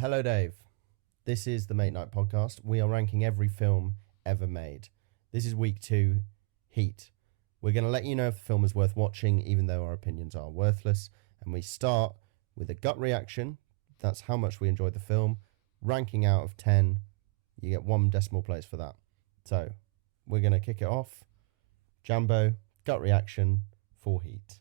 Hello, Dave. This is the Mate Night podcast. We are ranking every film ever made. This is week 2, Heat. We're going to let you know if the film is worth watching, even though our opinions are worthless. And we start with a gut reaction. That's how much we enjoyed the film. Ranking out of 10. You get 1 decimal place for that. So, we're going to kick it off. Jambo, gut reaction for Heat.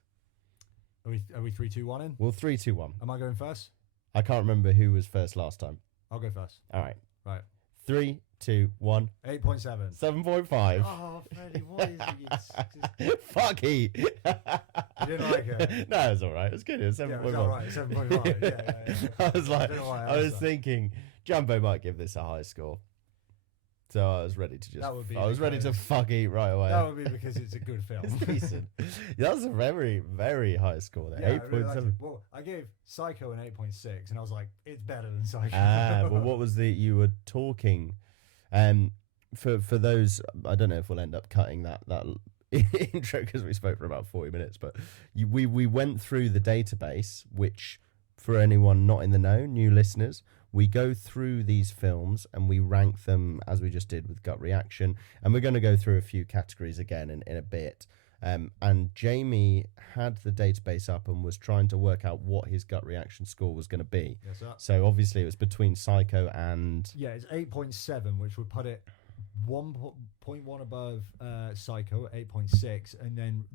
Are we 3, 2, 1 in? Well, 3, 2, 1. Am I going first? I can't remember who was first last time. I'll go first. All right. Right. 3, 2, 1. 8.7. 7.5. Oh, Freddie, what is it? Fuck Heat. You didn't like it? No, it's all right. It's good. It was 7.5. Yeah, it was all right. 7.5. Yeah. I was like, I don't know why I was thinking Jumbo might give this a high score. So I was ready to ready to fuck Heat right away. That would be because it's a good film. It's decent. That's a very, very high score there. Yeah, 8.7. really well, I gave Psycho an 8.6 and I was like, it's better than Psycho. Well, what was you were talking, for those, I don't know if we'll end up cutting that intro because we spoke for about 40 minutes, but we went through the database, which for anyone not in the know, new listeners, we go through these films and we rank them as we just did with gut reaction, and we're going to go through a few categories again in a bit. And Jamie had the database up and was trying to work out what his gut reaction score was going to be. Yes, sir. So obviously it was between Psycho and... Yeah, it's 8.7, which would put it 1.1 above Psycho, 8.6, and then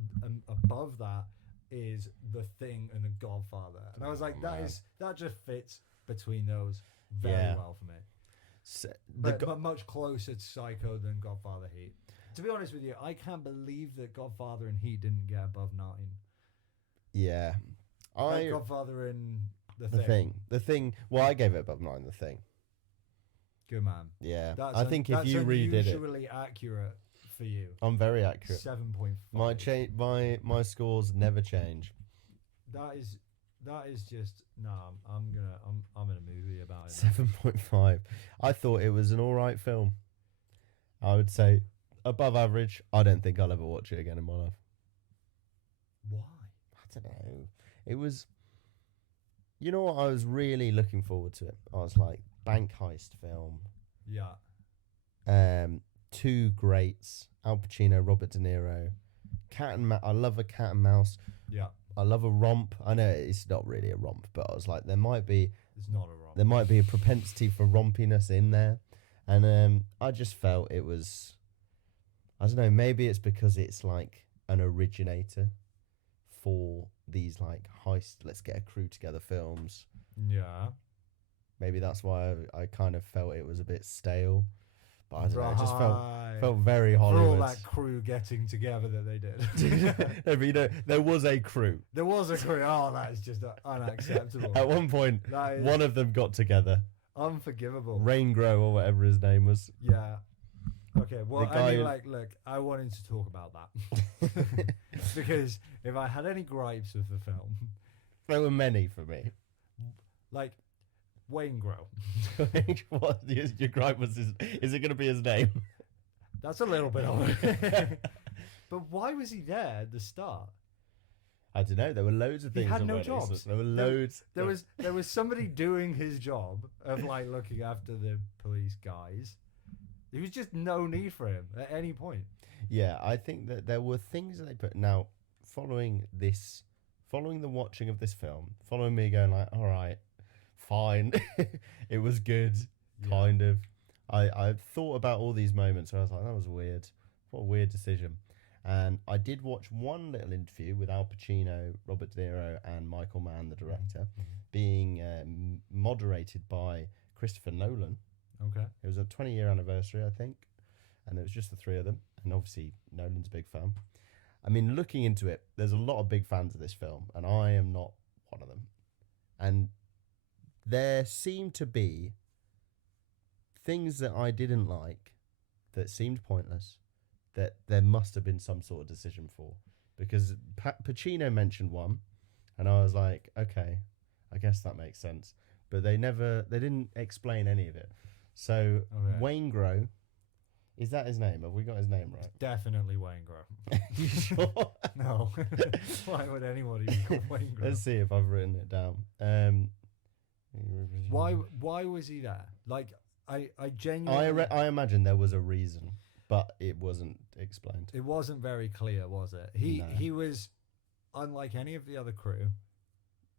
above that is The Thing and The Godfather. And I was like, that just fits between those very well for me. So, but much closer to Psycho than Godfather Heat. To be honest with you, I can't believe that Godfather and Heat didn't get above 9. Yeah. Godfather and The Thing. Well, I gave it above 9, The Thing. Good man. Yeah. I think if you redid it... That's unusually accurate for you. I'm very accurate. 7.5. My scores never change. That is just I'm in a movie about it. 7.5. I thought it was an all right film. I would say above average. I don't think I'll ever watch it again in my life. Why? I don't know. It was. You know what? I was really looking forward to it. I was like, bank heist film. Yeah. 2 greats: Al Pacino, Robert De Niro. I love a cat and mouse. Yeah. I love a romp. I know it's not really a romp, but I was like, it's not a romp. There might be a propensity for rompiness in there, and I just felt it was. I don't know. Maybe it's because it's like an originator for these like heist. Let's get a crew together films. Yeah. Maybe that's why I kind of felt it was a bit stale. But I don't know, it just felt very Hollywood. For all that crew getting together that they did. No, but there was a crew. There was a crew. Oh, that is just unacceptable. At one point, one of them got together. Unforgivable. Raingrow or whatever his name was. Yeah. Okay, well, look, I wanted to talk about that. Because if I had any gripes with the film... There were many for me. Like... Wayne Grow. What your gripe was? Is it going to be his name? That's a little bit of it. But why was he there at the start? I don't know. There were loads of things. He had no already, jobs. So there were loads. There was somebody doing his job of like looking after the police guys. There was just no need for him at any point. Yeah, I think that there were things that they put. Now, following the watching of this film, following me going like, all right. Fine. It was good, kind of. I thought about all these moments where I was like, that was weird. What a weird decision. And I did watch one little interview with Al Pacino, Robert De Niro, and Michael Mann, the director, being moderated by Christopher Nolan. Okay. It was a 20-year anniversary, I think, and it was just the 3 of them. And obviously, Nolan's a big fan. I mean, looking into it, there's a lot of big fans of this film, and I am not one of them. And there seemed to be things that I didn't like that seemed pointless, that there must have been some sort of decision for. Because Pacino mentioned one, and I was like, okay, I guess that makes sense. But they didn't explain any of it. So, okay. Wayne Grow, is that his name? Have we got his name right? Definitely Wayne Grow. You sure? No. Why would anybody be called Wayne Grow? Let's see if I've written it down. Why was he there? Like, I genuinely... I imagine there was a reason, but it wasn't explained. It wasn't very clear, was it? No. He was, unlike any of the other crew,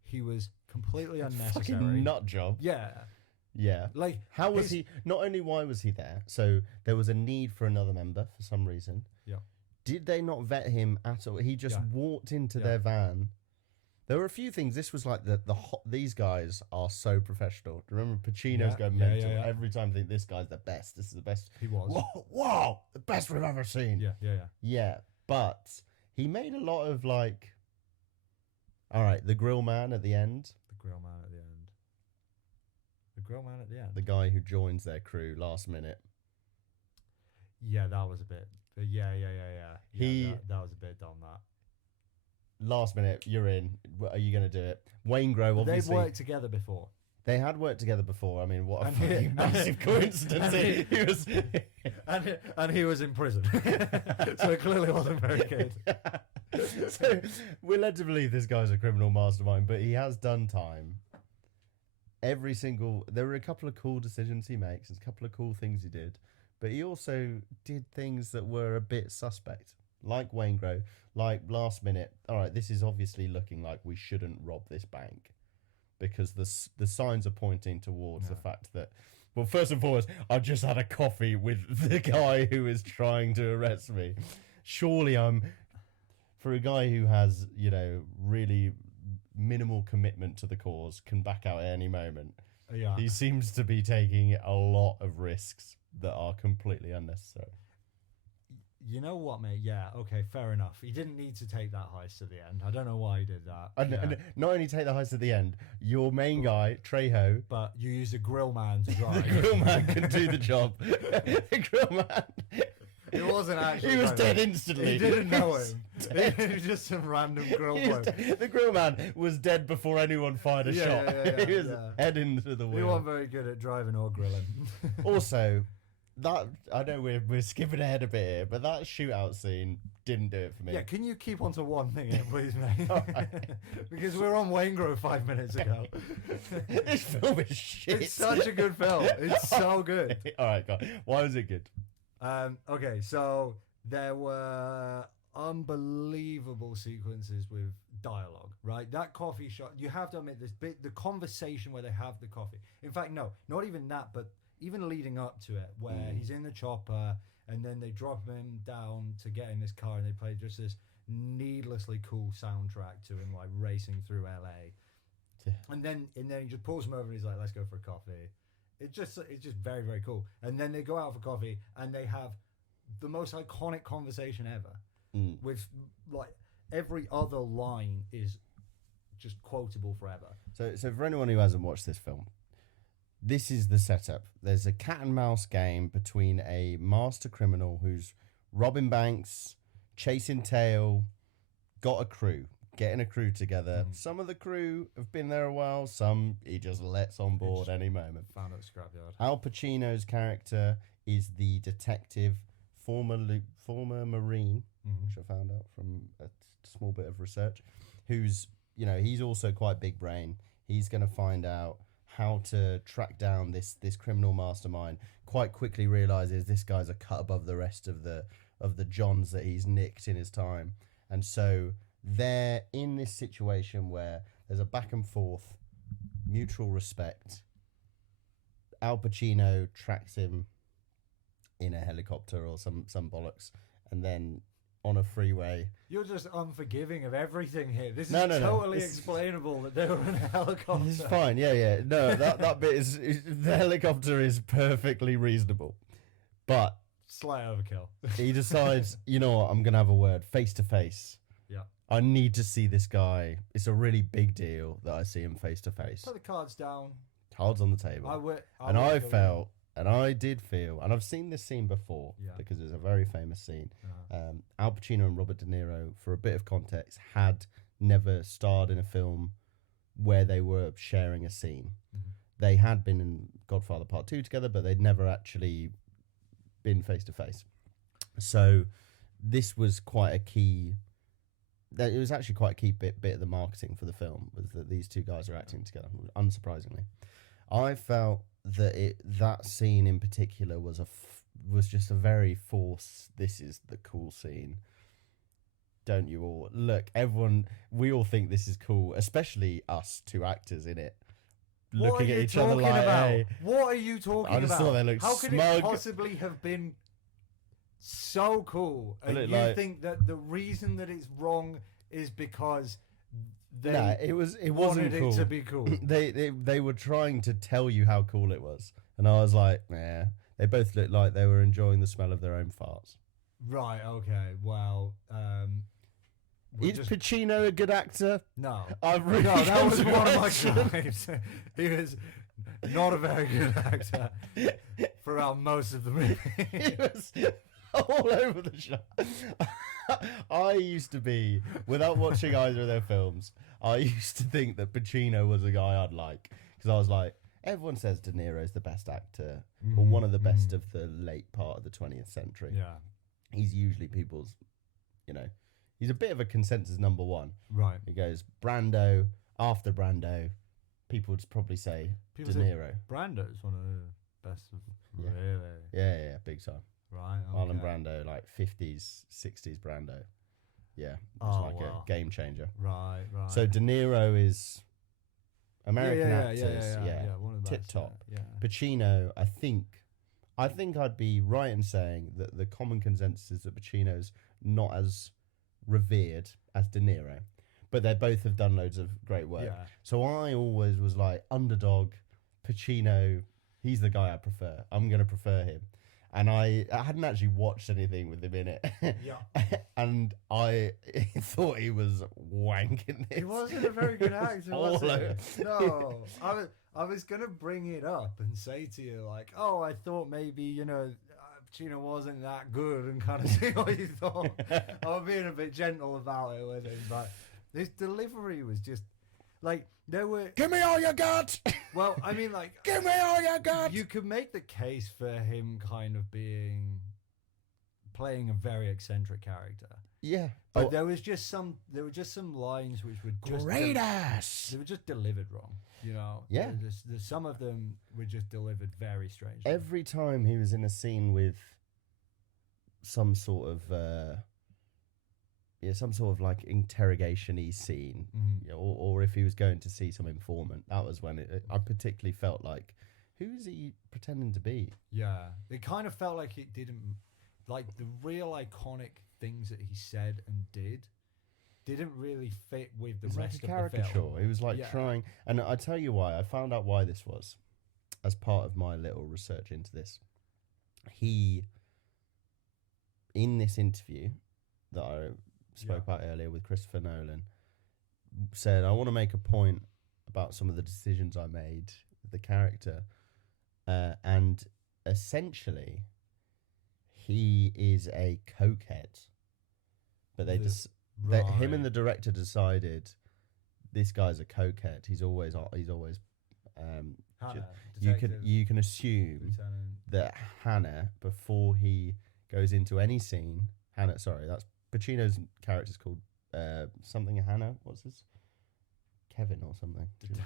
he was completely unnecessary. Fucking nut job. Yeah. Yeah. Like, how was he? Not only why was he there, so there was a need for another member for some reason. Yeah. Did they not vet him at all? He just walked into their van. There were a few things. This was like these guys are so professional. Remember, Pacino's going mental every time. I think this guy's the best. This is the best. He was. Whoa, the best we've ever seen. Yeah. But he made a lot of like. All right, the grill man at the end. The guy who joins their crew last minute. Yeah, that was a bit. Yeah. That was a bit dumb. That last minute, you're in. Are you going to do it? Wayne Grove, obviously. They've worked together before. They had worked together before. I mean, what a fucking massive coincidence! He was, and he was in prison, so it clearly wasn't very good. So we're led to believe this guy's a criminal mastermind, but he has done time. There were a couple of cool decisions he makes, and a couple of cool things he did, but he also did things that were a bit suspect, like Wayne Grove, like last minute. All right, this is obviously looking like we shouldn't rob this bank, because the signs are pointing towards the fact that, well, first and foremost, I just had a coffee with the guy who is trying to arrest me. Surely for a guy who has, really minimal commitment to the cause, can back out at any moment. Yeah. He seems to be taking a lot of risks that are completely unnecessary. You know what, mate? Yeah, okay, fair enough. He didn't need to take that heist to the end. I don't know why he did that. And not only take the heist at the end, your main guy, Trejo... But you used a grill man to drive. The grill man can do the job. The grill man... It wasn't actually... He was dead instantly. He didn't know him. He was just some random grill bloke. The grill man was dead before anyone fired a shot. He was head into the wheel. He wasn't very good at driving or grilling. Also... I know we're skipping ahead a bit here, but that shootout scene didn't do it for me. Yeah, can you keep on to one thing here, please, mate? Right. Because we're on Wayne Grove 5 minutes ago. This film is shit. It's such a good film. It's so good. All right, God. Why was it good? Okay, so there were unbelievable sequences with dialogue, right? That coffee shop, you have to admit, the conversation where they have the coffee. In fact, no, not even that, but even leading up to it, where he's in the chopper and then they drop him down to get in this car and they play just this needlessly cool soundtrack to him like racing through LA. Yeah. And then he just pulls him over and he's like, let's go for a coffee. It's just very, very cool. And then they go out for coffee and they have the most iconic conversation ever with like every other line is just quotable forever. So for anyone who hasn't watched this film, this is the setup. There's a cat and mouse game between a master criminal who's robbing banks, chasing tail, got a crew, getting a crew together. Some of the crew have been there a while. Some he just lets on board any moment. Found at scrapyard. Al Pacino's character is the detective, former Marine, which I found out from a small bit of research, who's, he's also quite big brain. He's going to find out how to track down this criminal mastermind. Quite quickly realizes this guy's a cut above the rest of the Johns that he's nicked in his time. And so they're in this situation where there's a back and forth, mutual respect. Al Pacino tracks him in a helicopter or some bollocks, and then on a freeway. You're just unforgiving of everything here. This is totally explainable that they were in a helicopter. It's fine, yeah. No, that bit is the helicopter is perfectly reasonable. But slight overkill. He decides, you know what, I'm going to have a word face to face. Yeah. I need to see this guy. It's a really big deal that I see him face to face. Put the cards down. Cards on the table. I did feel, and I've seen this scene before because it's a very famous scene. Al Pacino and Robert De Niro, for a bit of context, had never starred in a film where they were sharing a scene. They had been in Godfather Part 2 together, but they'd never actually been face to face. So this was quite a key that it was actually quite a key bit of the marketing for the film was that these two guys are acting together. Unsurprisingly, I felt that that scene in particular was just a very forced. This is the cool scene. Don't you all look? Everyone, we all think this is cool, especially us two actors in it. Looking at each other like, hey. What are you talking about? I just thought they looked How could smug. it possibly have been so cool? And you think that the reason that it's wrong is because it wasn't wanted cool. it to be cool. They were trying to tell you how cool it was, and I was like, nah. They both looked like they were enjoying the smell of their own farts. Right. Okay. Well. Is Pacino a good actor? No. I've really no, that was one of my claims. He was not a very good actor throughout most of the movie. He was all over the shop. I used to be, without watching either of their films, I used to think that Pacino was a guy I'd like. Because I was like, everyone says De Niro's the best actor, or one of the best of the late part of the 20th century. Yeah. He's usually people's, he's a bit of a consensus number one. Right. He goes, Brando, after Brando, people would probably say De Niro. Brando's one of the best of, yeah. Really? Yeah, big time. Right, okay. Marlon Brando, like 50s, 60s Brando. Yeah, it's a game changer. Right. So De Niro is American actors, one of the tip best, top. Yeah. Pacino, I think I'd be right in saying that the common consensus is that Pacino's not as revered as De Niro, but they both have done loads of great work. Yeah. So I always was like, underdog, Pacino, he's the guy I prefer. I'm going to prefer him. And I hadn't actually watched anything with him in it. Yeah. And I thought he was wanking this. He wasn't a very good actor, was he? No. I was going to bring it up and say to you, like, oh, I thought maybe, Pacino wasn't that good, and kind of see what you thought. I was being a bit gentle about it with him, but his delivery was just, like, there were... Give me all you got! Well, I mean, like... Give me all you got! You could make the case for him kind of playing a very eccentric character. Yeah. But there were just some lines which were just... Great ass! They were just delivered wrong, Yeah. Some of them were just delivered very strangely. Every time he was in a scene with some sort of... some sort of like interrogation-y scene, or if he was going to see some informant, that was when I particularly felt like, who is he pretending to be? Yeah, it kind of felt like it didn't, like the real iconic things that he said and didn't really fit with the rest of the film. He was like trying, and I tell you why. I found out why this was, as part of my little research into this. He, in this interview that I spoke about earlier with Christopher Nolan, said, I want to make a point about some of the decisions I made with the character, and essentially he is a cokehead, but him and the director decided this guy's a cokehead. He's always you can assume that Hannah, before he goes into any scene, that's Pacino's character's called something Hannah. What's his? Kevin or something. Do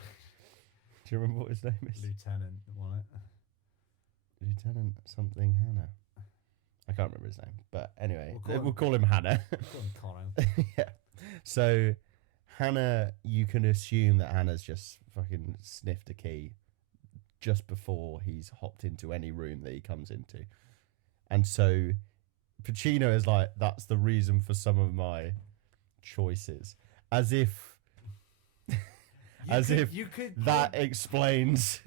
you remember what his name is? Lieutenant, wasn't it? Lieutenant something Hannah. I can't remember his name, but anyway, we'll call him Hannah. We'll call him Connor. Yeah. So Hannah, you can assume that Hannah's just fucking sniffed a key just before he's hopped into any room that he comes into, and so Pacino is like, that's the reason for some of my choices, as if that explains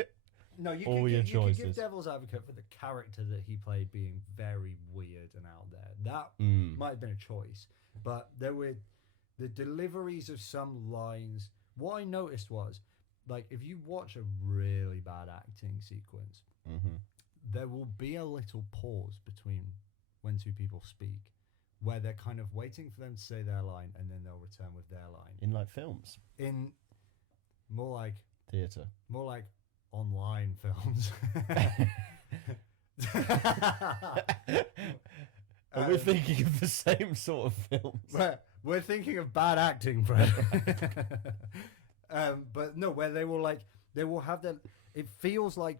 all your choices. You could give devil's advocate for the character that he played being very weird and out there. That might have been a choice, but there were the deliveries of some lines. What I noticed was, like, if you watch a really bad acting sequence, there will be a little pause between when two people speak, where they're kind of waiting for them to say their line, and then they'll return with their line. In like films? In more like... theatre. More like online films. Are we thinking of the same sort of films? We're thinking of bad acting, Fred. But no, where they will have their. It feels like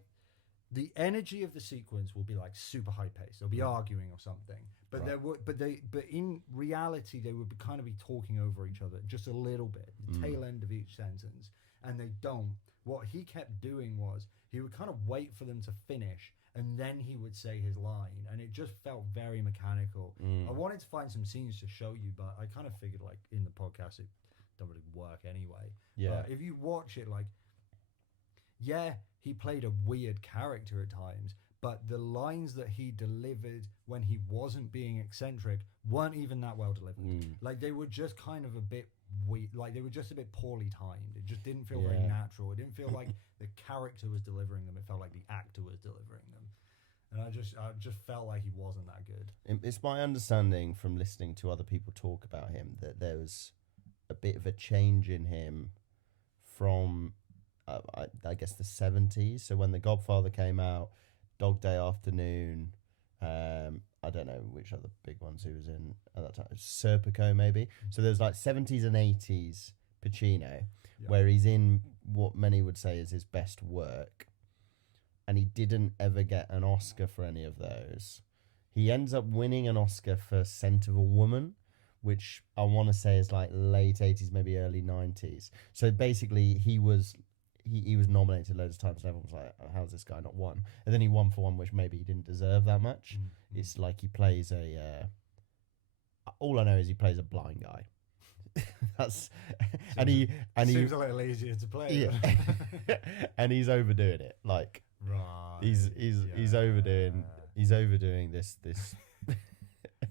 the energy of the sequence will be like super high paced. They'll be arguing or something, but but in reality they would kind of be talking over each other just a little bit, the tail end of each sentence, and they don't. What he kept doing was he would kind of wait for them to finish, and then he would say his line, and it just felt very mechanical. I wanted to find some scenes to show you, but I kind of figured like in the podcast it don't really work anyway. Yeah. But if you watch it, like, yeah, he played a weird character at times, but the lines that he delivered when he wasn't being eccentric weren't even that well delivered. Like, they were just kind of a bit weird. Like, they were just a bit poorly timed. It just didn't feel very natural. It didn't feel like the character was delivering them. It felt like the actor was delivering them. And I just felt like he wasn't that good. It's my understanding from listening to other people talk about him that there was a bit of a change in him from, I guess, the 70s. So when The Godfather came out, Dog Day Afternoon, I don't know which other big ones he was in at that time. Serpico, maybe. So there's like 70s and 80s Pacino, where he's in what many would say is his best work. And he didn't ever get an Oscar for any of those. He ends up winning an Oscar for Scent of a Woman, which I want to say is like late 80s, maybe early 90s. So basically he was nominated loads of times and everyone was like, oh, how's this guy not won? And then he won for one which maybe he didn't deserve that much. It's like he plays all I know is he plays a blind guy. That's he seems a little easier to play. Yeah. And he's overdoing it. Like, right. He's overdoing this.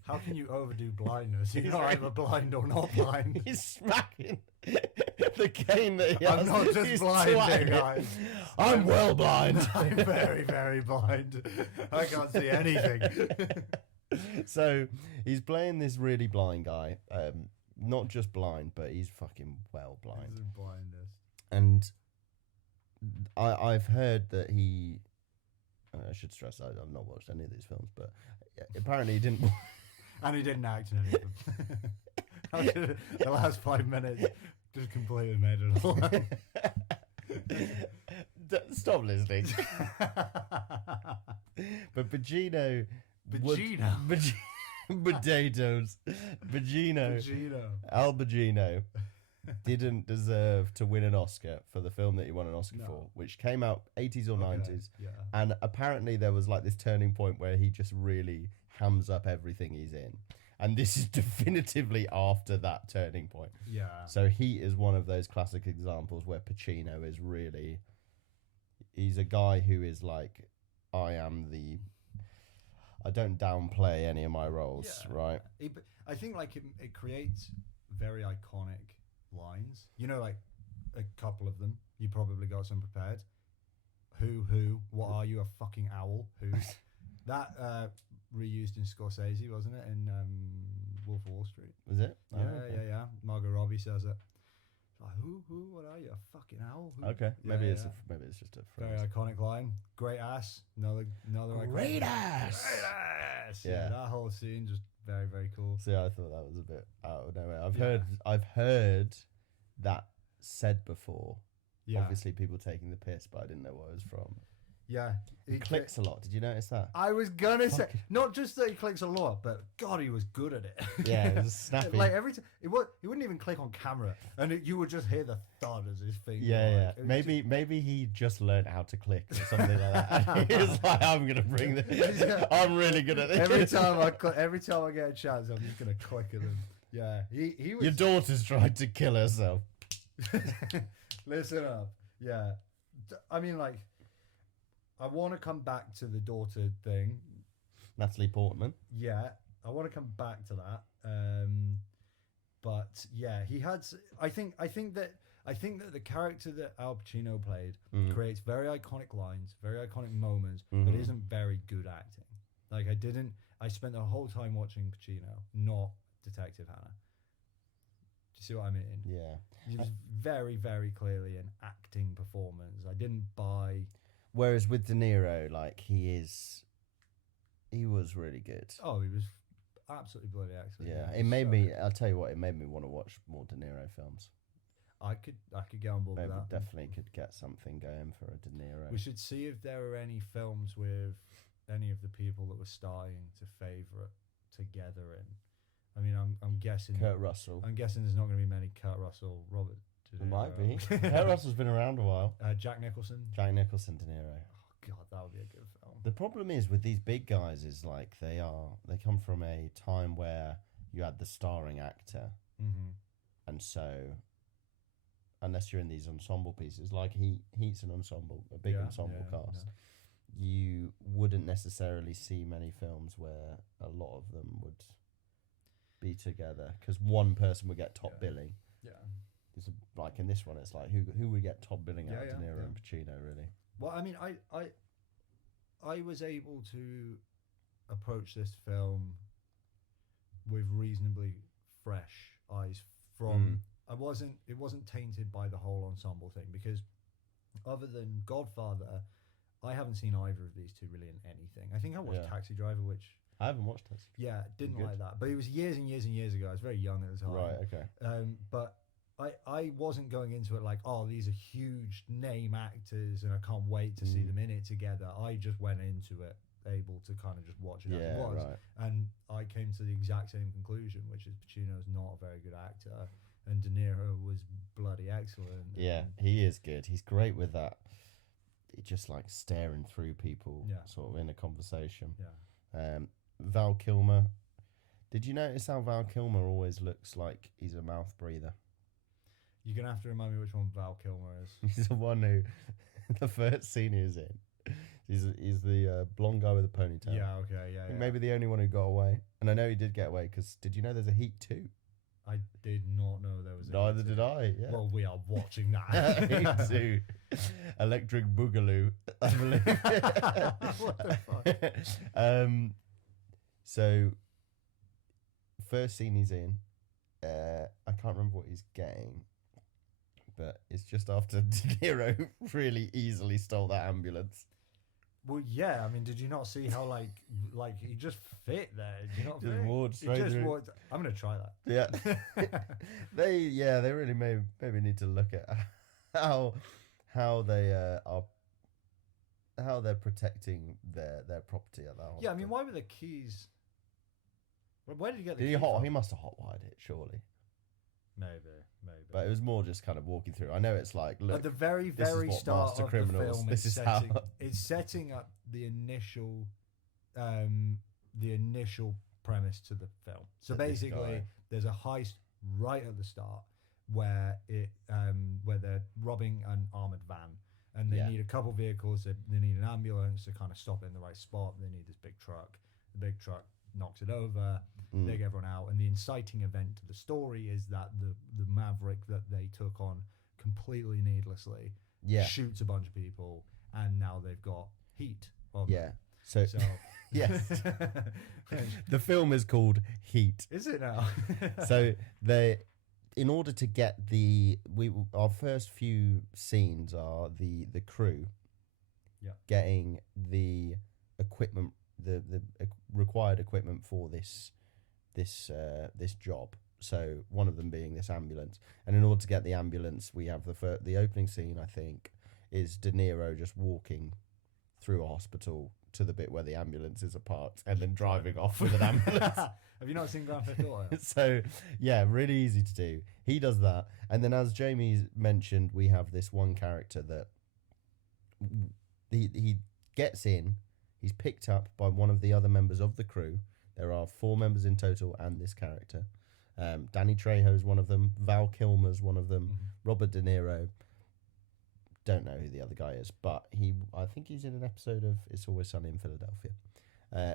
How can you overdo blindness? You're not either blind or not blind. He's smacking the cane that he has. I'm not just blind, guys. I'm well blind. I'm very, very blind. I can't see anything. So he's playing this really blind guy. Not just blind, but he's fucking well blind. He's blindness. And I've heard that he... I should stress I've not watched any of these films, but apparently he didn't... And he didn't act in any of them. The last 5 minutes just completely made it all up. Stop listening. But Pacino... Potatoes. Al Pacino didn't deserve to win an Oscar for the film that he won an Oscar for, which came out 80s or 90s. Yeah. And apparently there was like this turning point where he just really hams up everything he's in. And this is definitively after that turning point. Yeah. So he is one of those classic examples where Pacino is really... He's a guy who is like, I don't downplay any of my roles, right? I think like it creates very iconic lines. You know, like a couple of them. You probably got some prepared. Who? What are you, a fucking owl? Who? That reused in Scorsese, wasn't it? In Wolf of Wall Street. Was it? Yeah, yeah. Margot Robbie says it. Like, who? What are you, a fucking owl? Who? Okay, maybe it's just a phrase. Very iconic line. Great ass. Another great iconic. ass. Great ass. Yeah, that whole scene just very, very cool. See, I thought that was a bit out of nowhere. I've heard that said before. Yeah. Obviously, people taking the piss, but I didn't know what it was from. Yeah, he clicks a lot. Did you notice that? I was gonna say, not just that he clicks a lot, but God, he was good at it. Yeah, it was snappy. Like every time, he wouldn't even click on camera, and you would just hear the thud as his finger. Yeah. Maybe he just learned how to click or something like that. And he was like, I'm gonna bring this. Yeah. I'm really good at this. Every time I get a chance, I'm just gonna click at him. Yeah, he was. Your daughter's tried to kill herself. Listen up. Yeah, I mean, like, I want to come back to the daughter thing. Natalie Portman. Yeah, I want to come back to that. But yeah, he had. I think that the character that Al Pacino played creates very iconic lines, very iconic moments, but isn't very good acting. Like, I spent the whole time watching Pacino, not Detective Hannah. Do you see what I mean? Yeah. It was very, very clearly an acting performance. I didn't buy. Whereas with De Niro, like, he was really good. Oh, he was. absolutely bloody excellent. Yeah, He's it made so me. good. I'll tell you what, it made me want to watch more De Niro films. I could get on board Maybe with that. definitely could get something going for a De Niro. We should see if there are any films with any of the people that we're starting to favourite together in. I mean, I'm guessing Kurt Russell. I'm guessing there's not going to be many Kurt Russell, Robert De It Niro. might be. Kurt Russell's been around a while. Jack Nicholson. Jack Nicholson, De Niro. Oh God, that would be a good film. The problem is with these big guys is like they come from a time where you had the starring actor, and so unless you're in these ensemble pieces, like Heat's an ensemble, a big ensemble cast, you wouldn't necessarily see many films where a lot of them would be together because one person would get top billing. Yeah. It's like in this one, it's like who would get top billing out of De Niro and Pacino, really? Well, I mean, I was able to approach this film with reasonably fresh eyes from. It wasn't tainted by the whole ensemble thing because other than Godfather, I haven't seen either of these two really in anything. I think I watched Taxi Driver, which I haven't watched this. Yeah, didn't like that. But it was years and years and years ago. I was very young at the time. Right, okay. But I wasn't going into it like, oh, these are huge name actors and I can't wait to see them in it together. I just went into it able to kind of just watch it as it was. Right. And I came to the exact same conclusion, which is Pacino's not a very good actor and De Niro was bloody excellent. Yeah, he is good. He's great with that. Just like staring through people sort of in a conversation. Yeah. Val Kilmer. Did you notice how Val Kilmer always looks like he's a mouth breather? You're going to have to remind me which one Val Kilmer is. He's the one who, the first scene he's in, he's the blonde guy with a ponytail. Yeah, okay, yeah. Maybe the only one who got away. And I know he did get away because did you know there's a Heat 2? I did not know there was a Neither did I. Yeah. Well, we are watching that. Heat 2. Electric Boogaloo, I believe. What the fuck? So, first scene he's in, I can't remember what he's getting, but it's just after De Niro really easily stole that ambulance. Well, yeah. I mean, did you not see how like he just fit there? Did you not? Just walked straight through. I'm gonna try that. Yeah, they really maybe need to look at how they are how they're protecting their property at that. Yeah, I mean, why were the keys? Where did you get the? He must have hotwired it, surely. Maybe. But it was more just kind of walking through. I know it's like, look, at the very start of the film, it's setting up the initial premise to the film. So basically, there's a heist right at the start where they're robbing an armored van. And they need a couple vehicles. They need an ambulance to kind of stop it in the right spot. They need this big truck. The big truck knocks it over. They get everyone out. And the inciting event to the story is that the maverick that they took on completely needlessly shoots a bunch of people. And now they've got heat. So yes. The film is called Heat. Is it now? So in order to get our first few scenes are the crew getting the equipment, the required equipment for this job. So one of them being this ambulance, and in order to get the ambulance, we have the opening scene. I think is De Niro just walking through a hospital to the bit where the ambulance is parked and then driving off with an ambulance. Have you not seen Grand Theft Auto? So, yeah, really easy to do. He does that. And then as Jamie mentioned, we have this one character that he gets in. He's picked up by one of the other members of the crew. There are 4 members in total and this character. Danny Trejo's one of them. Val Kilmer's one of them. Robert De Niro. Don't know who the other guy is, but I think he's in an episode of It's Always Sunny in Philadelphia.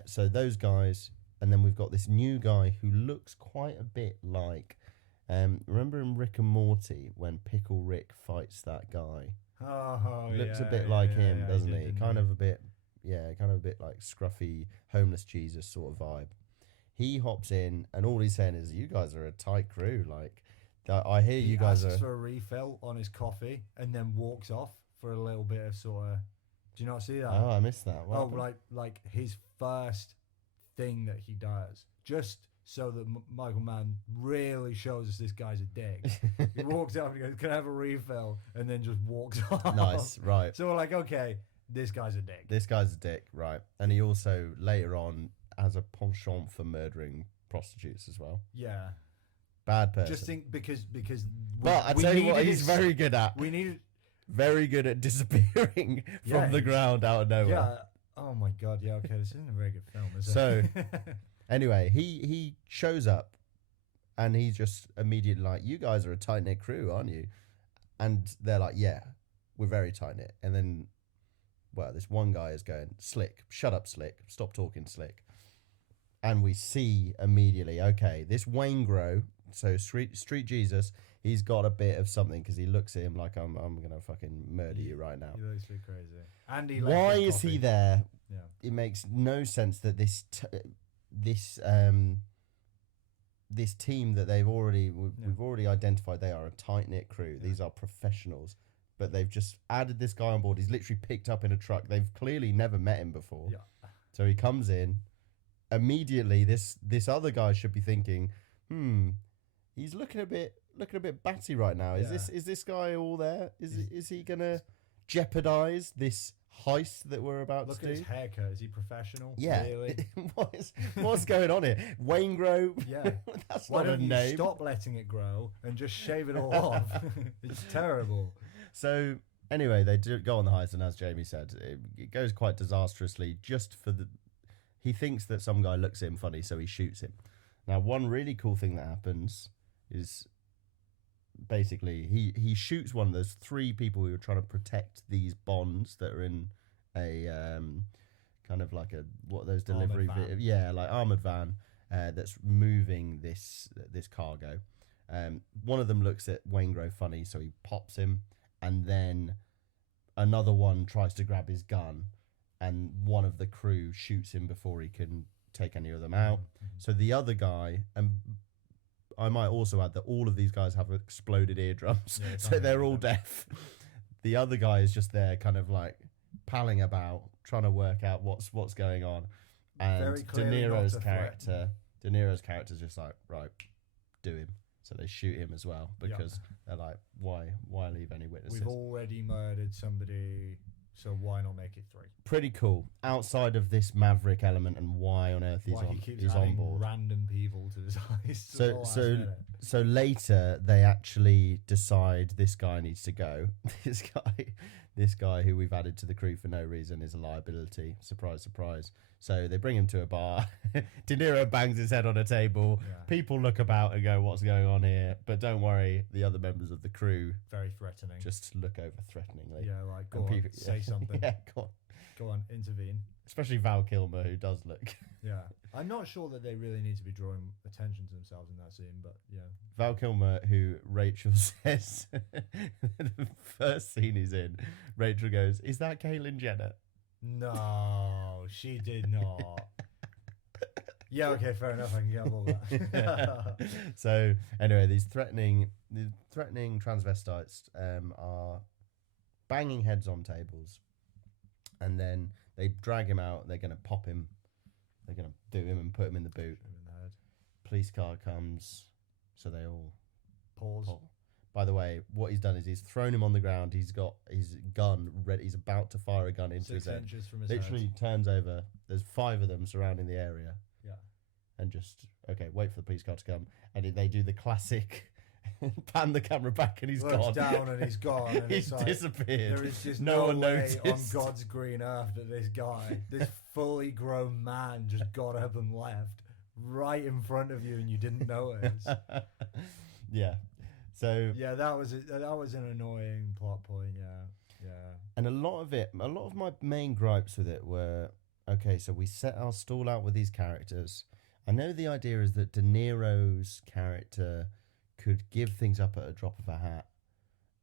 So those guys, and then we've got this new guy who looks quite a bit like, remember in Rick and Morty when Pickle Rick fights that guy? Looks a bit like him, doesn't he? Kind of a bit like scruffy homeless Jesus sort of vibe. He hops in, and all he's saying is, "You guys are a tight crew, like." I hear you guys asks for a refill on his coffee and then walks off for a little bit of sort of. Do you not see that? Oh, I missed that. What happened? Like his first thing that he does, just so that Michael Mann really shows us this guy's a dick. He walks up and goes, "Can I have a refill?" and then just walks off. Nice, right. So we're like, okay, this guy's a dick. This guy's a dick, right. And he also, later on, has a penchant for murdering prostitutes as well. Yeah. Bad person. Just think, because but I tell you what he's very good at. We needed... Very good at disappearing from the ground out of nowhere. Yeah. Oh my god, yeah, okay, this isn't a very good film, is it? So, anyway, he shows up and he's just immediately like, "You guys are a tight-knit crew, aren't you?" And they're like, "Yeah, we're very tight-knit." And then, well, this one guy is going, "Slick, shut up, Slick. Stop talking, Slick." And we see immediately, okay, this Waingro, so Street Jesus, he's got a bit of something because he looks at him like, I'm going to fucking murder you right now. He looks a bit crazy. And he Why is he there? Yeah. It makes no sense that this team that we've already identified, they are a tight-knit crew. These are professionals, but they've just added this guy on board. He's literally picked up in a truck. They've clearly never met him before. Yeah. So he comes in. Immediately, this other guy should be thinking, he's looking a bit batty right now. Yeah. Is this guy all there? Is he gonna jeopardize this heist that we're about Look to at do? his haircut. Is he professional? Yeah. Really? What's going on here? Waingro. Yeah. That's Why not a don't you name. stop letting it grow and just shave it all off? It's terrible. So anyway, they do go on the heist, and as Jamie said, it goes quite disastrously. Just for he thinks that some guy looks at him funny, so he shoots him. Now, one really cool thing that happens is basically he shoots one of those three people who are trying to protect these bonds that are in a kind of like those delivery like armored van that's moving this cargo. One of them looks at Waingro funny, so he pops him, and then another one tries to grab his gun, and one of the crew shoots him before he can take any of them out. So the other guy, and I might also add that all of these guys have exploded eardrums, so they're all deaf. The other guy is just there kind of like palling about, trying to work out what's going on. And De Niro's character's just like, right, do him. So they shoot him as well, because they're like, why leave any witnesses? We've already murdered somebody, so why not make it 3? Pretty cool. Outside of this maverick element and why on earth he's on board. Random people to this heist. So later they actually decide this guy needs to go. This guy who we've added to the crew for no reason is a liability. Surprise, surprise. So they bring him to a bar. De Niro bangs his head on a table. Yeah. People look about and go, "What's going on here?" But don't worry, the other members of the crew very threatening. Just look over threateningly. Yeah, like go on, say something. Yeah, go on, intervene. Especially Val Kilmer, who does look. Yeah, I'm not sure that they really need to be drawing attention to themselves in that scene, but yeah. Val Kilmer, who Rachel says the first scene he's in, Rachel goes, "Is that Caitlyn Jenner?" No, she did not. Yeah, okay, fair enough. I can get on board with that. So anyway, these threatening transvestites are banging heads on tables, and then they drag him out. They're going to pop him. They're going to do him and put him in the boot. Police car comes, so they all pause. By the way, what he's done is he's thrown him on the ground. He's got his gun ready. He's about to fire a gun into his head. 6 inches from his Literally head. turns over. There's 5 of them surrounding the area. Yeah. And just, okay, wait for the police car to come. And they do the classic pan the camera back and he's gone. Down and he's gone. And He's disappeared. There is just no one way noticed. On God's green earth that this guy, this fully grown man, just got up and left right in front of you and you didn't notice. Yeah. So yeah, that was an annoying plot point. Yeah. And a lot of my main gripes with it were, okay, so we set our stall out with these characters. I know the idea is that De Niro's character could give things up at a drop of a hat,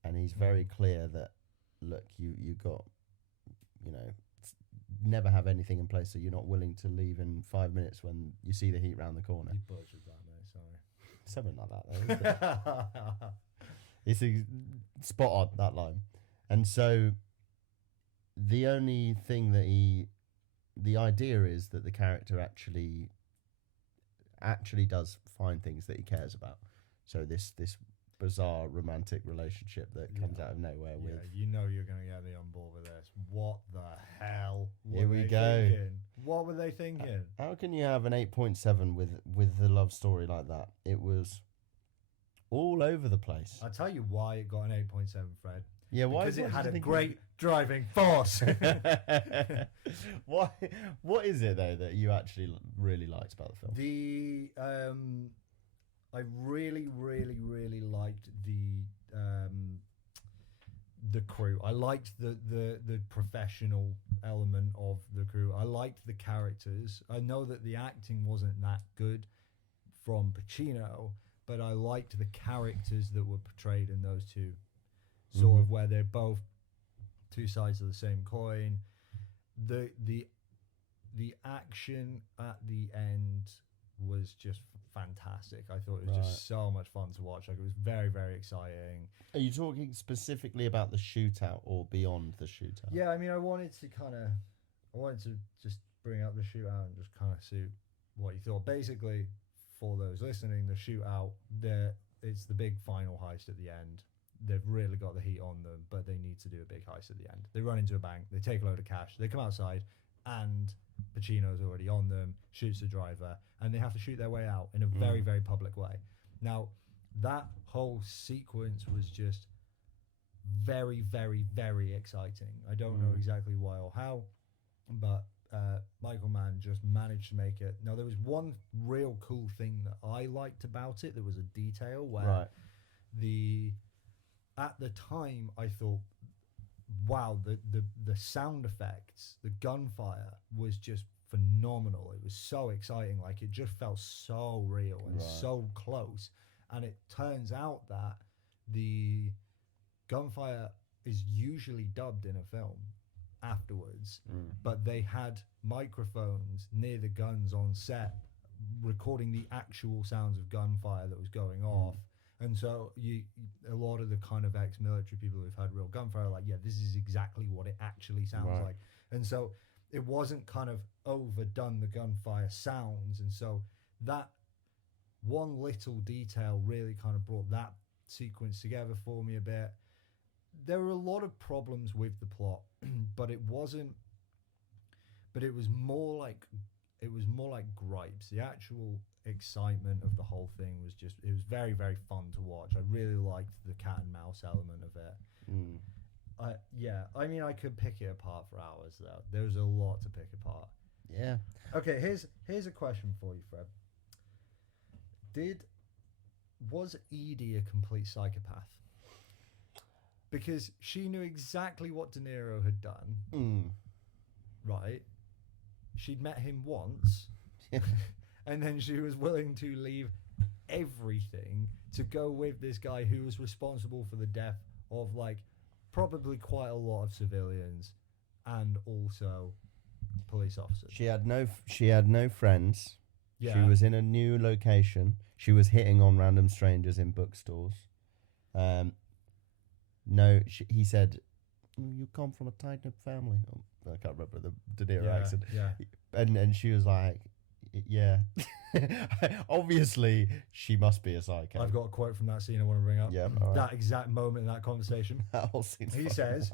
and he's very clear that, look, you got, never have anything in place, so you're not willing to leave in 5 minutes when you see the heat round the corner. You butchered that, mate. Sorry. Something like that, though. It's spot on, that line. And so the only thing that he the idea is that the character actually does find things that he cares about. So this bizarre romantic relationship that comes out of nowhere with. You know you're going to get me on board with this. What the hell? Here we go. Thinking? What were they thinking? How can you have an 8.7 with the love story like that? It was all over the place. I'll tell you why it got an 8.7, Fred. Yeah, why? Because it had a great driving force. Why? What is it though that you actually really liked about the film? I really, really, really liked the crew. I liked the professional element of the crew. I liked the characters. I know that the acting wasn't that good from Pacino, but I liked the characters that were portrayed in those two. Sort of where they're both two sides of the same coin. The action at the end was just fantastic. I thought it was just so much fun to watch. Like, it was very, very exciting. Are you talking specifically about the shootout or beyond the shootout? Yeah, I mean, I wanted to just bring up the shootout and just kind of see what you thought. Basically, for those listening, the shootout, it's the big final heist at the end. They've really got the heat on them, but they need to do a big heist at the end. They run into a bank, they take a load of cash, they come outside, and Pacino's already on them, shoots the driver, and they have to shoot their way out in a very, very public way. Now, that whole sequence was just very, very, very exciting. I don't know exactly why or how, but Michael Mann just managed to make it. Now, there was one real cool thing that I liked about it. There was a detail where at the time, I thought, wow, the sound effects, the gunfire was just phenomenal. It was so exciting. Like, it just felt so real and so close. And it turns out that the gunfire is usually dubbed in a film afterwards, but they had microphones near the guns on set recording the actual sounds of gunfire that was going off. And so a lot of the kind of ex-military people who've had real gunfire are like, yeah, this is exactly what it actually sounds like. And so it wasn't kind of overdone, the gunfire sounds. And so that one little detail really kind of brought that sequence together for me a bit. There were a lot of problems with the plot, but it was more like gripes. The actual excitement of the whole thing was it was very, very fun to watch. I really liked the cat and mouse element of it. I mean, I could pick it apart for hours though. There's a lot to pick apart. Yeah. Okay, here's a question for you, Fred. Was Edie a complete psychopath? Because she knew exactly what De Niro had done. Right? She'd met him once. And then she was willing to leave everything to go with this guy who was responsible for the death of, like, probably quite a lot of civilians and also police officers. She had no friends. Yeah. She was in a new location. She was hitting on random strangers in bookstores. He said, "You come from a tight-knit family." I can't remember the De Niro accent. Yeah. And she was like, yeah. Obviously, she must be a psycho. I've got a quote from that scene I want to bring up. Yeah, that exact moment in that conversation. That whole scene. He says,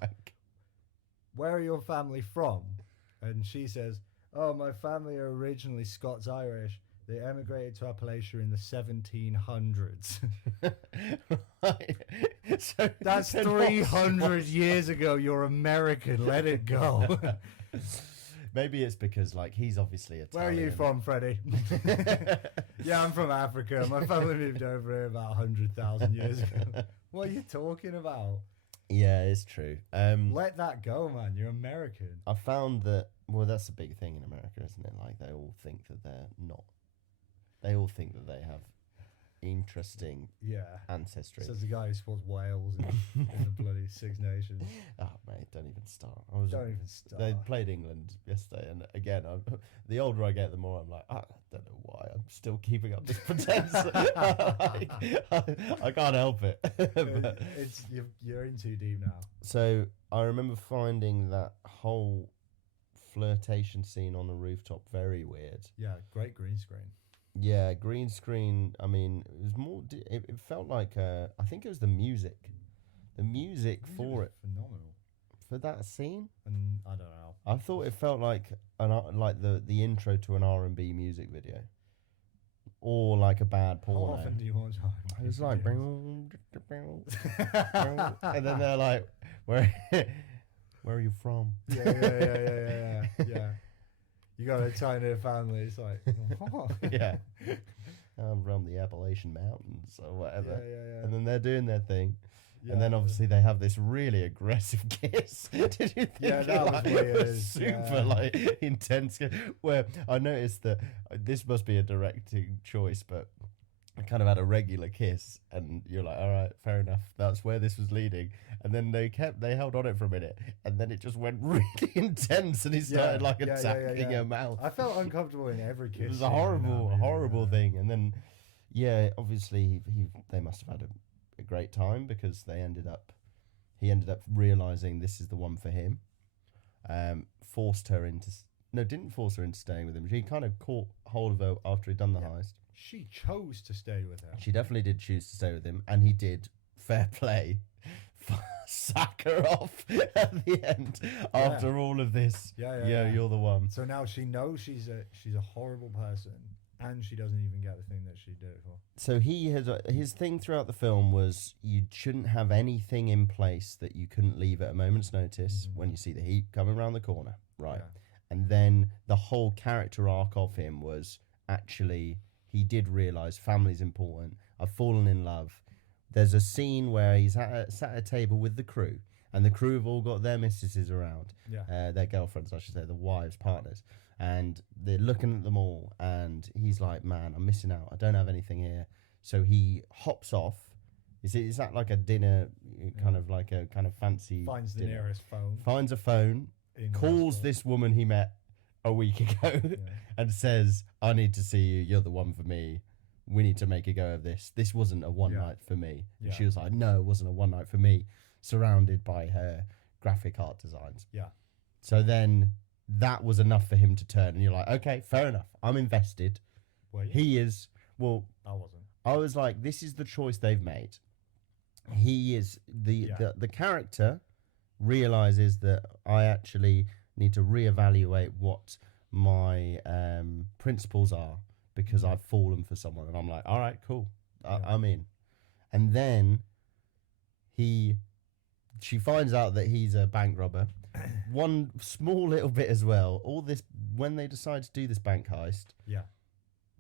"Where are your family from?" And she says, "Oh, my family are originally Scots-Irish. They emigrated to Appalachia in the 1700s. Right. So that's 300 years ago. You're American. Let it go. Maybe it's because, like, he's obviously Italian. Where are you from, Freddie? Yeah, I'm from Africa. My family moved over here about 100,000 years ago. What are you talking about? Yeah, it's true. Let that go, man. You're American. I found that, well, that's a big thing in America, isn't it? Like, they all think that they're not. They all think that they have interesting ancestry. Says the guy who supports Wales in the bloody Six Nations. Oh, mate, don't even start. Don't even start. They played England yesterday, and again, the older I get, the more I'm like, I don't know why I'm still keeping up this pretense. I can't help it. You're in too deep now. So I remember finding that whole flirtation scene on the rooftop very weird. Yeah, great green screen. Yeah, green screen. I mean, it was more. It felt like. I think it was the music. The music for it Phenomenal. for that scene. And I don't know. I thought it felt like the intro to an R&B music video, or like a bad porno. How often do you watch R&B? It was like, and then they're like, where are you from? Yeah. You got a tiny family. It's like, Yeah, I'm from the Appalachian Mountains or whatever. Yeah. And then they're doing their thing. Yeah. And then obviously they have this really aggressive kiss. Did you think that was it weird. was super like intense? Where I noticed that this must be a directing choice, but I kind of had a regular kiss, and you're like, all right, fair enough. That's where this was leading. And then they held on it for a minute, and then it just went really intense, and he started attacking her mouth. I felt uncomfortable in every kiss. It was a horrible thing. And then, obviously they must have had a great time, because he ended up realizing this is the one for him. Didn't force her into staying with him. She kind of caught hold of her after he'd done the heist. She chose to stay with him. She definitely did choose to stay with him, and he did. Fair play. Sack her off at the end after all of this. Yeah, you're the one. So now she knows she's a horrible person, and she doesn't even get the thing that she did it for. So his thing throughout the film was you shouldn't have anything in place that you couldn't leave at a moment's notice when you see the heat coming around the corner, right? Yeah. And then the whole character arc of him was actually he did realise family's important. I've fallen in love. There's a scene where he's sat at a table with the crew, and the crew have all got their mistresses around, their girlfriends, I should say, the wives, partners, and they're looking at them all, and he's like, man, I'm missing out. I don't have anything here. So he hops off. Is that like a dinner, kind of like a kind of fancy Finds the dinner. nearest phone. Finds a phone, calls this woman he met a week ago and says, I need to see you. You're the one for me. We need to make a go of this. This wasn't a one night for me. And she was like, no, it wasn't a one night for me, surrounded by her graphic art designs. Yeah. So then that was enough for him to turn. And you're like, okay, fair enough. I'm invested. Were you? He is. Well, I wasn't. I was like, this is the choice they've made. He is the character realizes that I actually need to reevaluate what my principles are, because I've fallen for someone. And I'm like, all right, cool. I'm in. And then she finds out that he's a bank robber. One small little bit as well. All this, when they decide to do this bank heist. Yeah.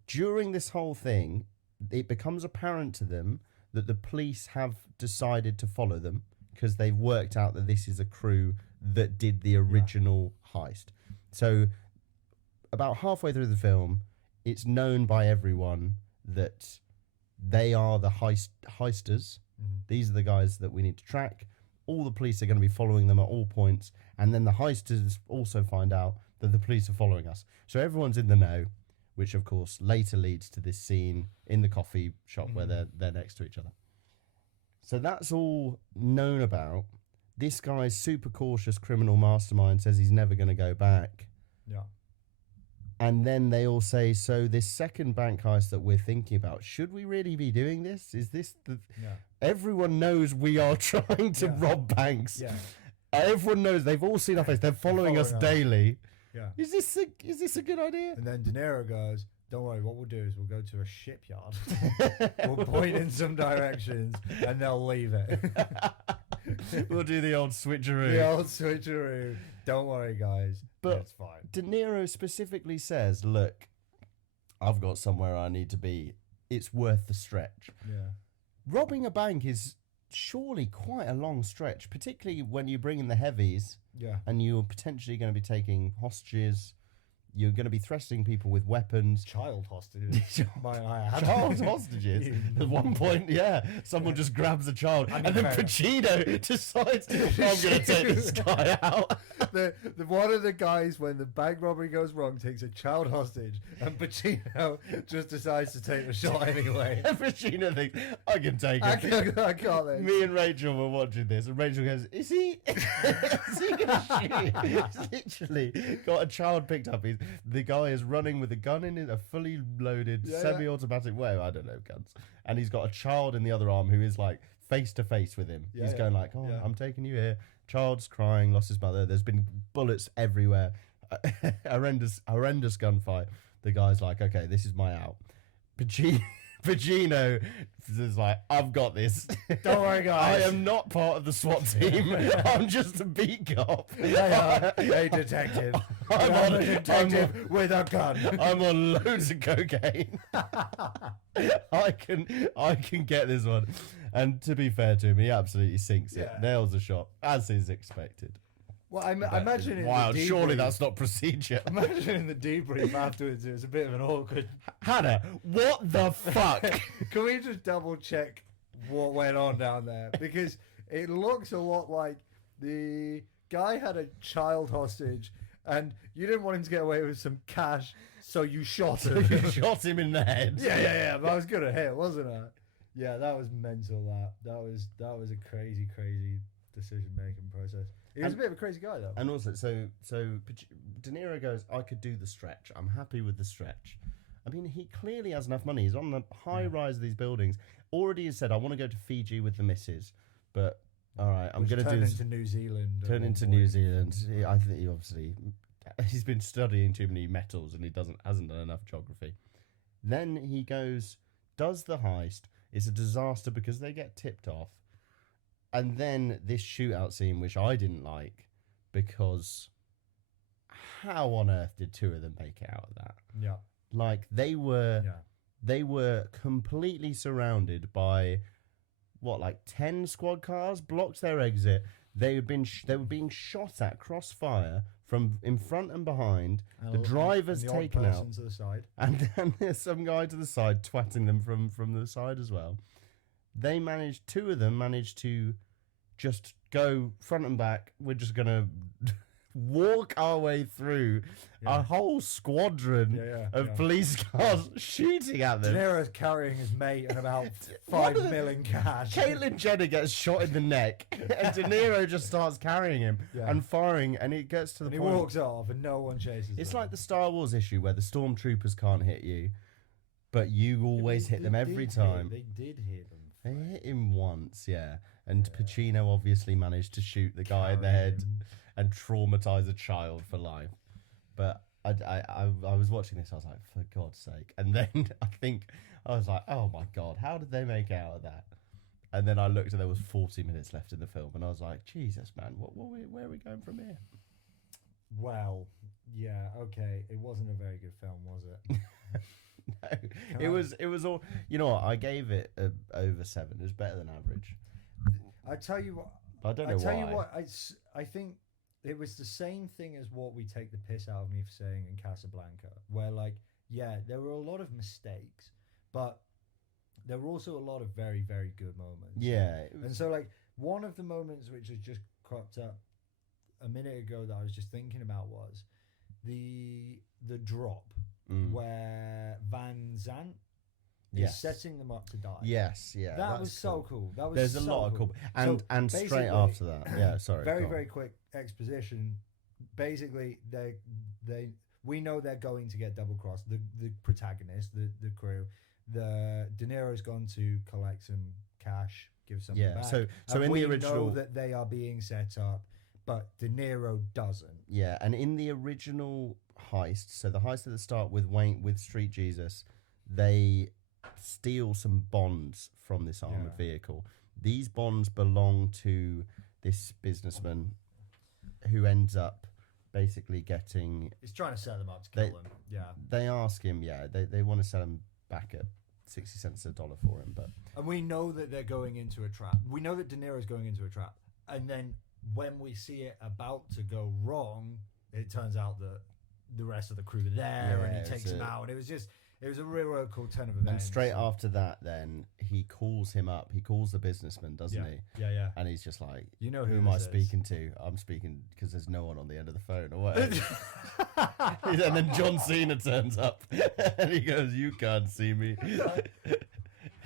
During this whole thing, it becomes apparent to them that the police have decided to follow them, because they've worked out that this is a crew that did the original heist. So about halfway through the film, it's known by everyone that they are the heisters. These are the guys that we need to track. All the police are going to be following them at all points. And then the heisters also find out that the police are following us. So everyone's in the know, which of course later leads to this scene in the coffee shop where they're next to each other. So that's all known about. This guy's super cautious criminal mastermind says he's never going to go back. Yeah. And then they all say, so this second bank heist that we're thinking about, should we really be doing this? Is this the... Yeah. Everyone knows we are trying to rob banks. Yeah. Everyone knows. They've all seen our face. They're following us daily. Yeah. Is this a good idea? And then De Niro goes, don't worry, what we'll do is we'll go to a shipyard. We'll point in some directions and they'll leave it. We'll do the old switcheroo. Don't worry, guys. But it's fine. De Niro specifically says, look, I've got somewhere I need to be. It's worth the stretch. Yeah. Robbing a bank is surely quite a long stretch, particularly when you bring in the heavies. Yeah. And you're potentially going to be taking hostages. You're going to be threatening people with weapons. Child hostages. Might I add. Child hostages. At one point, someone just grabs a child, I mean, and then fair enough. Pacino decides, I'm going to take this guy out. the one of the guys, when the bank robbery goes wrong, takes a child hostage, and Pacino just decides to take the shot anyway. And Pacino thinks, I can take I it. can't then. Me and Rachel were watching this, and Rachel goes, is he going to shoot? He's literally got a child picked up. The guy is running with a gun in a fully loaded semi-automatic way. I don't know guns. And he's got a child in the other arm who is like face to face with him. He's going like, I'm taking you here. Child's crying, lost his mother. There's been bullets everywhere. horrendous gunfight. The guy's like, okay, this is my out. Pacino is like, I've got this. Don't worry, guys. I am not part of the SWAT team. I'm just a beat cop. A detective. I'm a detective with a gun. I'm on loads of cocaine. I can get this one. And to be fair to him, he absolutely sinks it. Nails the shot, as is expected. Well, I imagine in wow, the surely debrief- that's not procedure. Imagine in the debrief afterwards, it was a bit of an awkward. Hannah, what the fuck? Can we just double check what went on down there? Because it looks a lot like the guy had a child hostage, and you didn't want him to get away with some cash, so you shot him. You shot him in the head. Yeah. But I was gonna hit, wasn't I? Yeah, that was mental. That was a crazy decision making process. He was a bit of a crazy guy, though. And also, so De Niro goes, I could do the stretch. I'm happy with the stretch. I mean, he clearly has enough money. He's on the high rise of these buildings. Already has said, I want to go to Fiji with the missus. But, all right, I'm going to do this. Turn into New Zealand. Turn into New Zealand. I think he obviously... He's been studying too many metals and he hasn't done enough geography. Then he goes, does the heist. It's a disaster because they get tipped off. And then this shootout scene, which I didn't like, because how on earth did two of them make it out of that? Yeah. Like they were completely surrounded by like 10 squad cars, blocked their exit. They were being shot at crossfire from in front and behind. The driver's taken out, to the side. and then there's some guy to the side twatting them from the side as well. Two of them managed to just go front and back. We're just going to walk our way through a whole squadron of police cars shooting at them. De Niro's carrying his mate and about 5 million cash. Caitlyn Jenner gets shot in the neck and De Niro just starts carrying him and firing, and it gets to the point. He walks off and no one chases him. It's like the Star Wars issue where the stormtroopers can't hit you, but you always hit them every time. They did hit him. They hit him once, and Pacino obviously managed to shoot the guy in the head and traumatize a child for life. But I was watching this, I was like, for God's sake. And then I was like, oh my God, how did they make out of that? And then I looked and there was 40 minutes left in the film, and I was like, Jesus, man, where are we going from here? Well, yeah, okay. It wasn't a very good film, was it? No, it was all. You know what? I gave it over 7. It was better than average. I tell you what. I don't know why. I tell you what. I think it was the same thing as what we take the piss out of me for saying in Casablanca, where there were a lot of mistakes, but there were also a lot of very, very good moments. Yeah. And so one of the moments which has just cropped up a minute ago that I was just thinking about was the drop. Where Van Zandt is setting them up to die. Yes, yeah. That was so cool. That was There's a lot of cool. And straight after that. Yeah, sorry. Very quick exposition. Basically, we know they're going to get double crossed. The protagonist, the crew. The De Niro's gone to collect some cash, give something back. So in the original, we know that they are being set up, but De Niro doesn't. Yeah, and in the original heist, so the heist at the start with Street Jesus, they steal some bonds from this armored vehicle. These bonds belong to this businessman who ends up basically getting... He's trying to set them up to kill them. Yeah. They ask him, they want to sell him back at 60 cents a dollar for him, but... And we know that they're going into a trap. We know that De Niro's going into a trap. And then when we see it about to go wrong, it turns out that the rest of the crew there, Yeah, and he it's takes him out, and it was a real cool turn of events. And straight after that, then he calls him up. He calls the businessman, doesn't he? Yeah. And he's just like, You know who am I speaking to? I'm speaking because there's no one on the end of the phone or whatever. And then John Cena turns up and he goes, "You can't see me."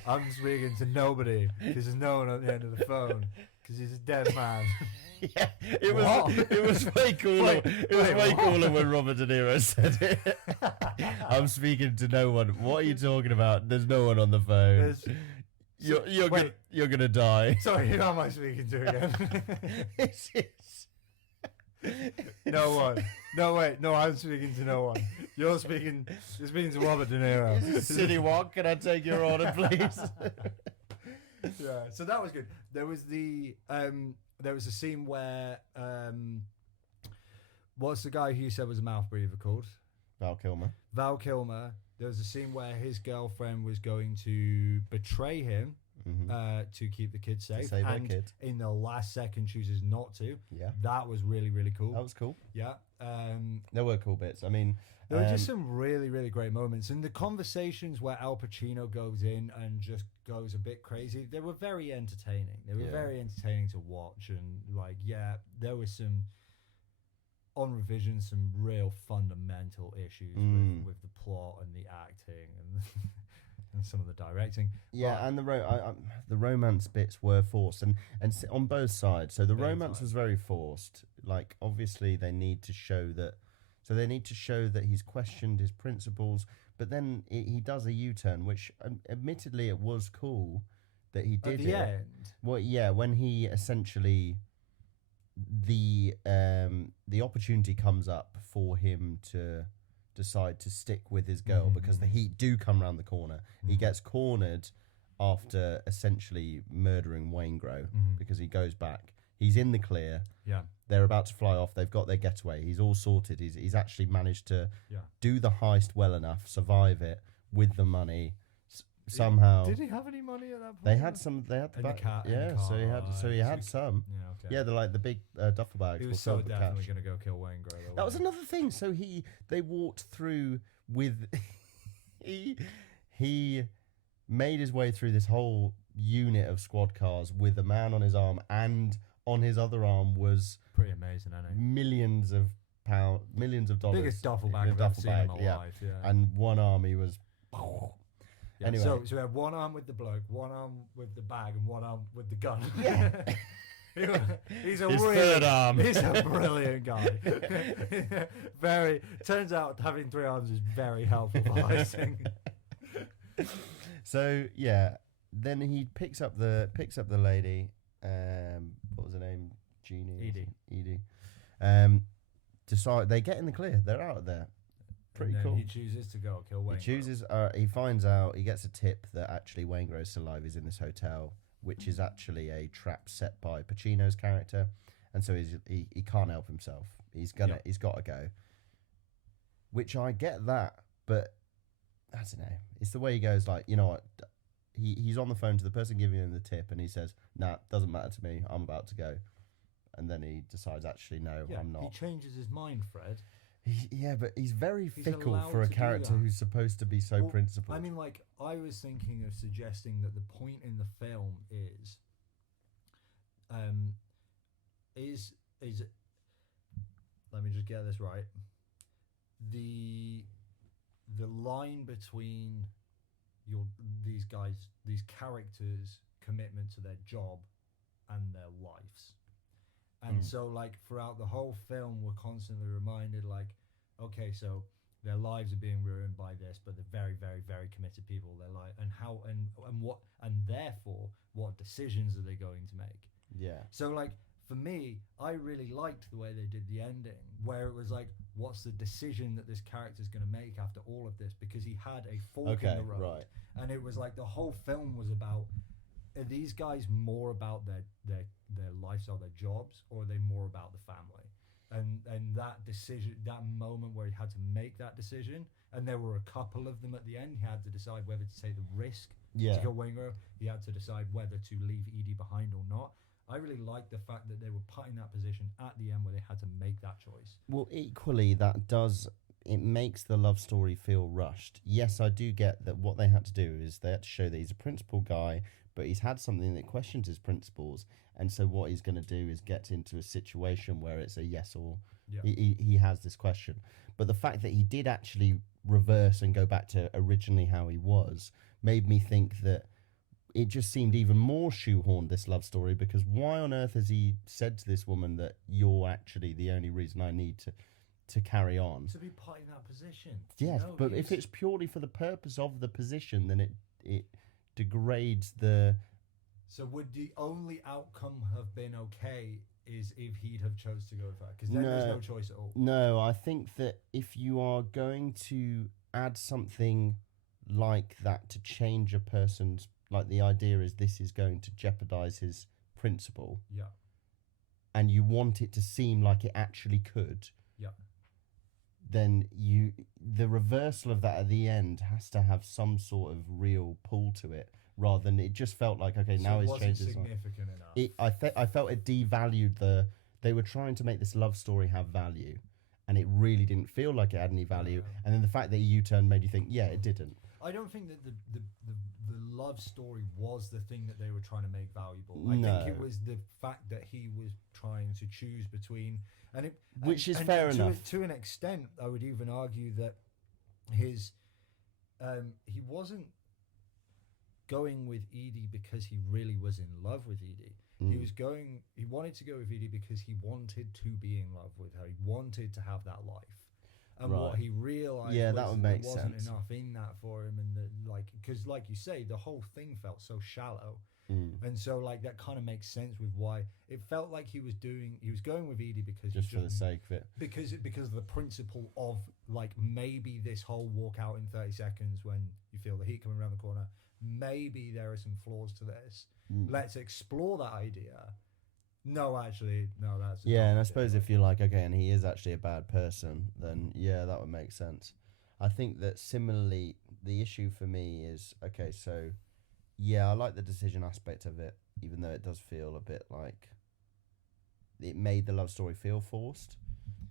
I'm speaking to nobody because there's no one on the end of the phone because he's a dead man. Yeah, it was way cooler. Cooler when Robert De Niro said it. I'm speaking to no one. What are you talking about? There's no one on the phone. You're gonna die. Sorry, who am I speaking to again? No one. No, wait. No, I'm speaking to no one. You're speaking to Robert De Niro. City Walk, can I take your order, please? Yeah, so that was good. There was a scene where what's the guy who you said was a mouth breather called? Val Kilmer. There was a scene where his girlfriend was going to betray him to keep the kids safe, and in the last second chooses not to. Yeah, that was really, really cool. That was cool. Yeah, there were cool bits. I mean, there were just some really, really great moments, and the conversations where Al Pacino goes in and just goes a bit crazy. They were very entertaining. They were very entertaining to watch, and there was some on revision, some real fundamental issues with the plot and the acting and and some of the directing. Yeah, and the romance bits were forced, and on both sides. So the romance was very forced. Like, obviously, they need to show that. So they need to show that he's questioned his principles, but then he does a U-turn, which admittedly it was cool that he did at the end. Well, yeah, when he essentially the opportunity comes up for him to decide to stick with his girl because the Heat do come around the corner. He gets cornered after essentially murdering Waingro because he goes back. He's in the clear. Yeah. They're about to fly off. They've got their getaway. He's all sorted. He's actually managed to do the heist well enough, survive it with the money. Somehow. Did he have any money at that point? They had some. They had the back. So he had some. Yeah, okay. Yeah, they're like the big duffel bags. He was so definitely going to go kill Waingro. That was another thing. So they walked through with he made his way through this whole unit of squad cars with a man on his arm, and on his other arm was pretty amazing, isn't it? Millions of dollars. Biggest duffel bag I've ever seen in my life. Yeah. And one arm he was. Yeah, anyway, so we had one arm with the bloke, one arm with the bag, and one arm with the gun. Yeah. He's His third arm. He's a brilliant guy. Turns out having three arms is very helpful for heisting. So yeah, then he picks up the lady. What was her name? Jeannie. Edie. Decide they get in the clear. They're out of there. Pretty cool. He chooses to go kill Waingro. He finds out. He gets a tip that actually Waingro's still alive. Is in this hotel, which is actually a trap set by Pacino's character, and so he can't help himself. He's got to go. Which I get that, but I don't know. It's the way he goes. Like, you know what? He's on the phone to the person giving him the tip, and he says, "Nah, doesn't matter to me. I'm about to go." And then he decides, actually, no, I'm not. He changes his mind, Fred. But he's very fickle for a character who's supposed to be so principled. I mean, like, I was thinking of suggesting that the point in the film is let me just get this right. The line between these characters' commitment to their job and their lives. And so, like, throughout the whole film, we're constantly reminded, like, okay, so their lives are being ruined by this, but they're very, very, very committed people. They're like, and therefore, what decisions are they going to make? Yeah. So, like, for me, I really liked the way they did the ending, where it was like, what's the decision that this character's going to make after all of this? Because he had a fork in the road. Right. And it was like the whole film was about, are these guys more about their lifestyle, their jobs, or are they more about the family? And that decision, that moment where he had to make that decision, and there were a couple of them at the end. He had to decide whether to take the risk to kill Waingro. He had to decide whether to leave Edie behind or not. I really liked the fact that they were put in that position at the end where they had to make that choice. Well, equally, that does it makes the love story feel rushed. Yes, I do get that what they had to do is they had to show that he's a principled guy, but he's had something that questions his principles, and so what he's going to do is get into a situation where it's a yes or Yeah. he has this question. But the fact that he did actually reverse and go back to originally how he was made me think that it just seemed even more shoehorned, this love story, because why on earth has he said to this woman that you're actually the only reason I need to carry on? To be put in that position. Yes, but if it's purely for the purpose of the position, then it degrades the... So would the only outcome have been okay is if he'd have chose to go with her? Because then there's no choice at all. No, I think that if you are going to add something like that to change a person's... Like, the idea is this is going to jeopardize his principle. Yeah. And you want it to seem like it actually could. Yeah. Then the reversal of that at the end has to have some sort of real pull to it, rather than it just felt like, okay, now he's changed his mind. Significant enough. I felt it devalued they were trying to make this love story have value, and it really didn't feel like it had any value. Yeah. And then the fact that he U-turned made you think, yeah, it didn't. I don't think that the love story was the thing that they were trying to make valuable. No. I think it was the fact that he was trying to choose between, Which is fair enough. To an extent, I would even argue that his he wasn't going with Edie because he really was in love with Edie. He wanted to go with Edie because he wanted to be in love with her. He wanted to have that life. And Right. what he realised that would there make wasn't sense. enough in that for him, and because like you say, the whole thing felt so shallow, and so like that kind of makes sense with why it felt like he was going with Edie because Just for the sake of it. because of the principle of like maybe this whole walk out in 30 seconds when you feel the heat coming around the corner, maybe there are some flaws to this. Let's explore that idea. No, actually, no, that's... Yeah, and I suppose if you're like, okay, and he is actually a bad person, then yeah, that would make sense. I think that similarly, the issue for me is, okay, so yeah, I like the decision aspect of it, even though it does feel a bit like it made the love story feel forced.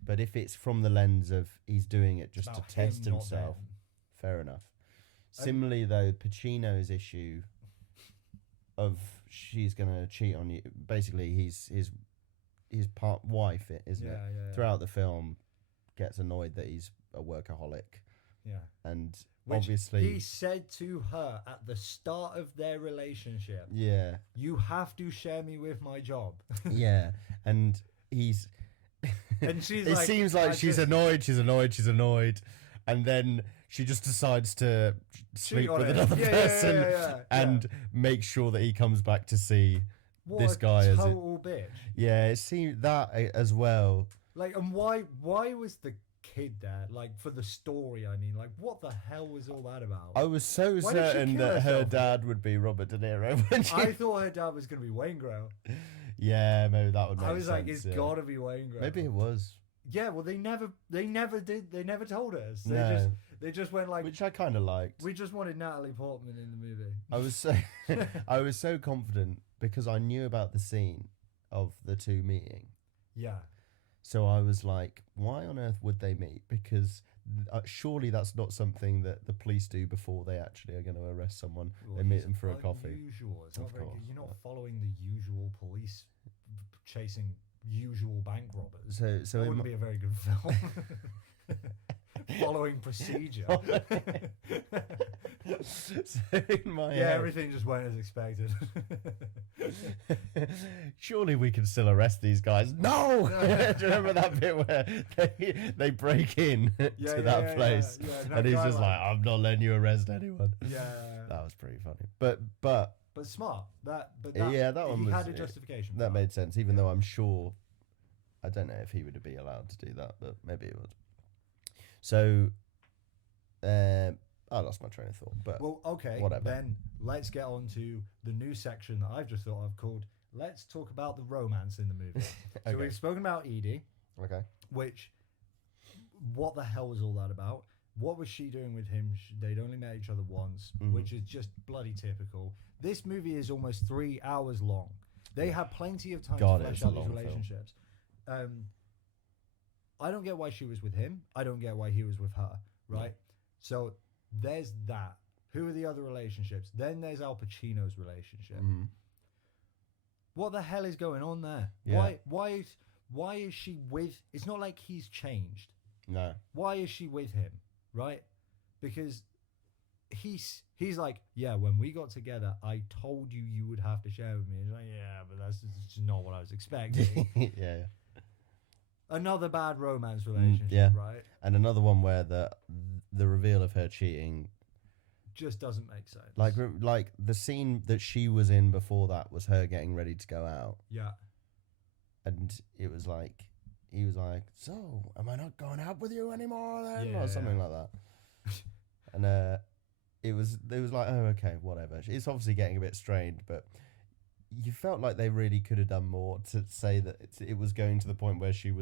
But if it's from the lens of he's doing it just to test himself, fair enough. Similarly, though, Pacino's issue of she's gonna cheat on you, basically his part wife, isn't it? Yeah. Throughout the film, gets annoyed that he's a workaholic. Yeah. And Which obviously he said to her at the start of their relationship, yeah, you have to share me with my job. yeah, and he's And she's it like, seems like she's annoyed, and then she just decides to sleep with another person and make sure that he comes back to see this guy as a total bitch. Yeah, it seemed that as well. Like, and why was the kid there? Like, for the story, I mean, like, what the hell was all that about? I was so Why did she certain kill that her herself? dad would be Robert De Niro. I thought her dad was going to be Wayne Grow. Yeah, maybe that would make sense. I was like, it's got to be Wayne Grow. Maybe it was. Yeah, well, they never told us. No. They just went like, Which I kind of liked. we just wanted Natalie Portman in the movie. I was so confident because I knew about the scene of the two meeting. Yeah. So I was like, why on earth would they meet? Because surely that's not something that the police do before they actually are going to arrest someone. Well, they meet it's them for a coffee. Unusual. It's not Of very good. course, You're not yeah. following the usual police chasing usual bank robbers. So That wouldn't be a very good film. Following procedure. So in my Yeah, head, everything just went as expected. surely we can still arrest these guys. No! Do you remember that bit where they break in to that place no, and he's guy just like, I'm not letting you arrest anyone. Yeah. That was pretty funny. But smart. That one he was, had a justification. for that made sense, even though I'm sure, I don't know if he would be allowed to do that, but maybe it would. So, I lost my train of thought, but Well, okay, whatever. then let's get on to the new section that I've just thought of called Let's Talk About the Romance in the Movie. So Okay. we've spoken about Edie, Okay. which, what the hell was all that about? What was she doing with him? They'd only met each other once, which is just bloody typical. This movie is almost 3 hours long. They had plenty of time God, to it's flesh a out these long film. relationships. I don't get why she was with him. I don't get why he was with her, right? So there's that. Who are the other relationships? Then there's Al Pacino's relationship. Mhm. What the hell is going on there? Yeah. Why is she with? It's not like he's changed. No. Why is she with him, right? Because he's like, yeah, when we got together, I told you you would have to share with me. He's like, yeah, but that's just not what I was expecting. Yeah. Another bad romance relationship, yeah. right? And another one where the reveal of her cheating, Just doesn't make sense. like the scene that she was in before that was her getting ready to go out, yeah, and it was like he was like, "So, am I not going out with you anymore then?" Yeah, or something like that. And it was like, oh, okay, whatever. It's obviously getting a bit strained, but you felt like they really could have done more to say that it was going to the point where she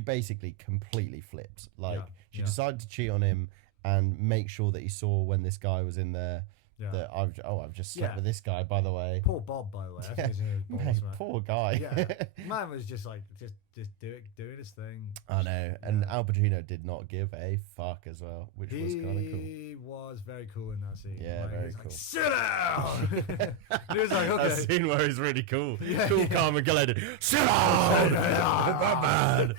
basically completely flipped. Like she decided to cheat on him and make sure that he saw when this guy was in there that I've just slept with this guy, by the way. Poor Bob, by the way. I think his name was Mate, Bob, poor guy. Yeah, man was just like just doing his thing. I know, and Al Pacino did not give a fuck as well, which was kind of cool. He was very cool in that scene. Yeah, like, very he was cool. Like, sit down. He was like, okay. That scene where he's really cool, Yeah, cool, yeah. calm, and collected. Sit down, Batman.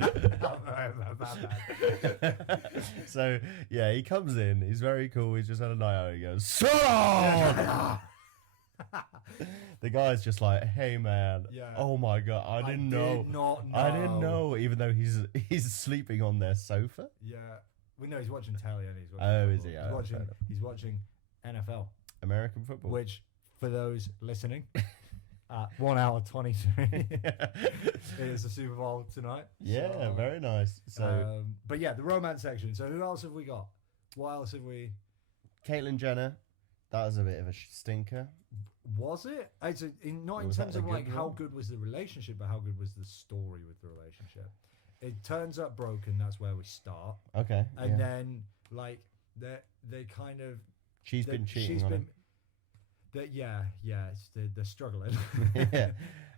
So yeah, he comes in. He's very cool. He's just had a night out. He goes, sit down. The guy's just like, hey man, oh my god, I didn't know. I didn't know, even though he's sleeping on their sofa. Yeah, we know he's watching telly and he's watching. Oh, football. is he? Oh, He's watching NFL, American football. which for those listening, at 1 hour 23, it is the Super Bowl tonight. Yeah, so, very nice. So, but yeah, the romance section. So who else have we got? What else have we? Caitlyn Jenner, that was a bit of a stinker. Was it? Not in Was that terms a of good like how one? good was the relationship, but how good was the story with the relationship. It turns up broken. That's where we start, Okay. and then like they kind of she's been cheating on him. They're struggling. Yeah,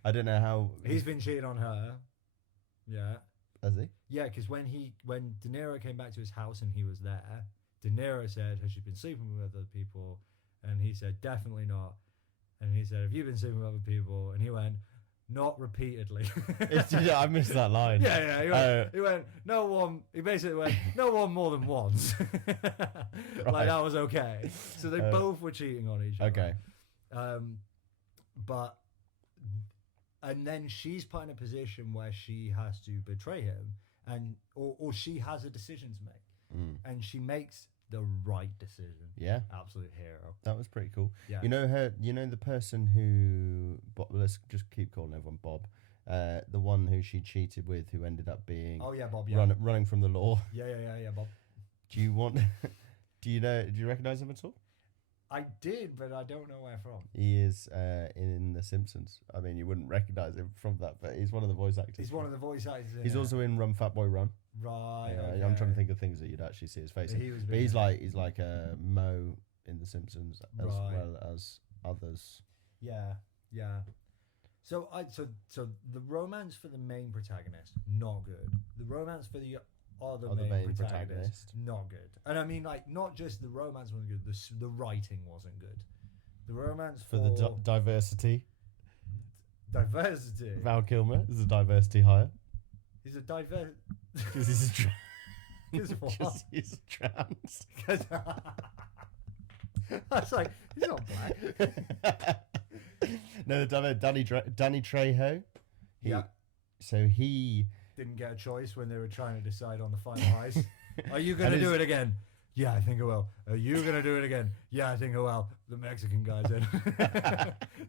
I don't know how He's been cheating on her. Yeah. Has he? Yeah, because when De Niro came back to his house and he was there, De Niro said, "Has she been sleeping with other people?" And he said, "Definitely not." And he said, "Have you been sleeping with other people?" And he went, "Not repeatedly." I missed that line. Yeah. He went, "No one." He basically went, "No one more than once." Like that was okay. So they both were cheating on each other. Okay. But and then she's put in a position where she has to betray him, and or she has a decision to make, and she makes the right decision. Yeah. Absolute hero. That was pretty cool. Yeah. You know her. You know the person who. Let's just keep calling everyone Bob. The one who she cheated with, who ended up being. Oh yeah, Bob. Yeah. Running from the law. Yeah, Bob. Do you want? Do you recognize him at all? I did, but I don't know where from. He is in The Simpsons. I mean, you wouldn't recognize him from that, but he's one of the voice actors. He's one of the voice actors. He's also in Run Fat Boy Run. Right. I'm trying to think of things that you'd actually see his face. But he's like a Mo in The Simpsons as well as others. Yeah. So the romance for the main protagonist, not good. The romance for the other main protagonist, not good. And I mean, like, not just the romance wasn't good, the writing wasn't good. The romance for the diversity. Diversity. Val Kilmer is a diversity hire. He's a diverse. Because he's a Because he's a trans. I was like, he's not black. No, Danny Trejo. So he didn't get a choice when they were trying to decide on the final heist. Are you going to do it again? Yeah, I think I will. Are you going to do it again? Yeah, I think I will. The Mexican guy's in.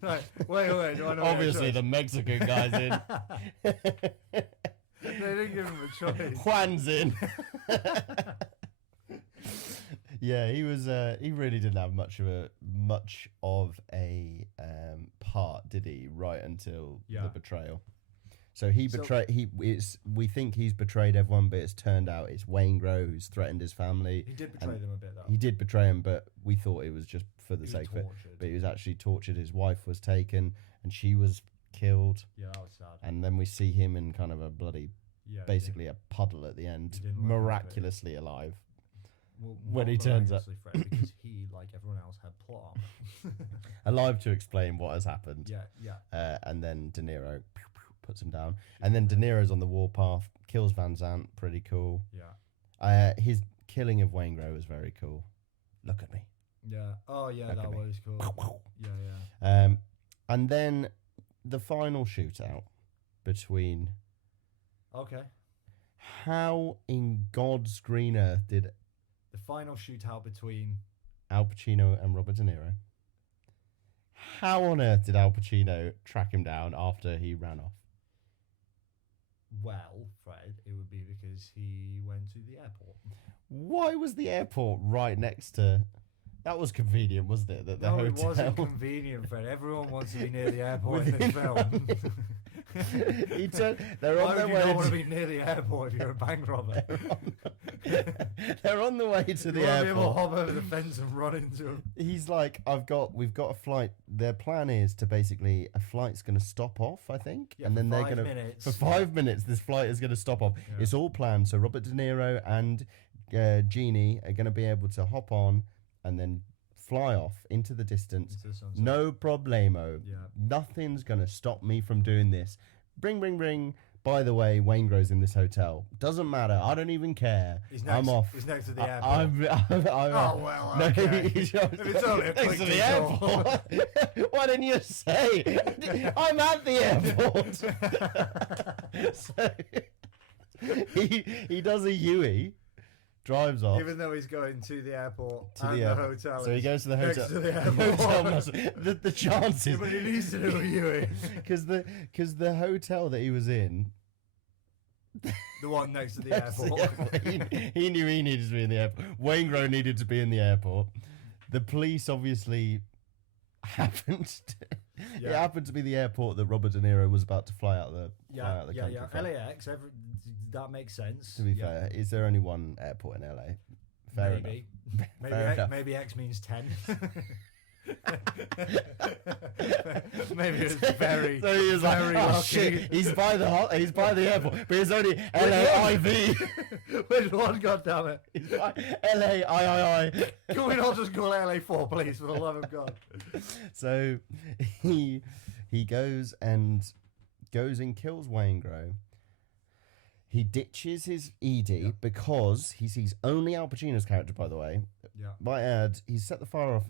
Like, wait. Do I know obviously, the Mexican guy's in. They didn't give him a choice. Juan's in. Yeah, he was. He really didn't have much of a part, did he? Right until the betrayal. So we think he's betrayed everyone, but it's turned out it's Waingro who's threatened his family. He did betray them a bit, though. He did betray him, but we thought it was just for the sake of it. But he was actually tortured. His wife was taken, and she was killed. Yeah, that was sad. And then we see him in kind of a bloody Yeah. basically a puddle at the end, He didn't look miraculously alive. Well, when not he turns up. miraculously, Fred, because he, like everyone else, had plot armor. Alive to explain what has happened. Yeah. And then De Niro puts him down. And then De Niro's on the warpath, kills Van Zandt, pretty cool. Yeah. His killing of Waingro was very cool. Look at me. Yeah. Oh, yeah, Look that at me. was cool. Yeah. And then the final shootout between... Okay. How in God's green earth did The final shootout between... Al Pacino and Robert De Niro? How on earth did Al Pacino track him down after he ran off? Well, Fred, it would be because he went to the airport. Why was the airport right next to... That was convenient, wasn't it? That the No, hotel... it wasn't convenient, Fred. Everyone wants to be near the airport in this film. They're on Why their would you way not want to be near the airport if you're a bank robber? They're on the way to the You want to be able to airport. hop over the fence and run into him. He's like, we've got a flight. Their plan is to basically, a flight's going to stop off, I think. Yeah, and then for they're 5 going to, minutes. for 5 minutes, this flight is going to stop off. Yeah. It's all planned. So Robert De Niro and Jeannie are going to be able to hop on and then fly off into the distance. Into the sunset. No problemo. Yeah. Nothing's going to stop me from doing this. Bring. By the way, Waingro's in this hotel. Doesn't matter. I don't even care. I'm off. He's next to the airport. I'm Oh, well, okay. If it's only a quick to the airport. Why didn't you say? I'm at the airport. So he does a Yui, drives off. Even though he's going to the airport To and the the airport. hotel. So he goes to the next hotel. to the The airport. hotel the chances. But he needs to do a Yui. Because the hotel that he was in, The one next to the next to airport. the airport, he knew he needed to be in the airport. Waingro needed to be in the airport. The police obviously happened to, Yeah. it happened to be the airport that Robert De Niro was about to fly out the country from. LAX, that makes sense. To be fair, is there only one airport in LA? Fair Maybe. enough. Fair enough. Maybe X means 10. Maybe it's very, So he was very like, oh lucky. shit, he's by the airport, but it's only LAIV. Which one, goddammit? He's by LAIII. Can we not just call LA4, please, for the love of God? So he goes and kills Waingro. He ditches his ED because he sees only Al Pacino's character, by the way. Yeah. Might add, he's set the fire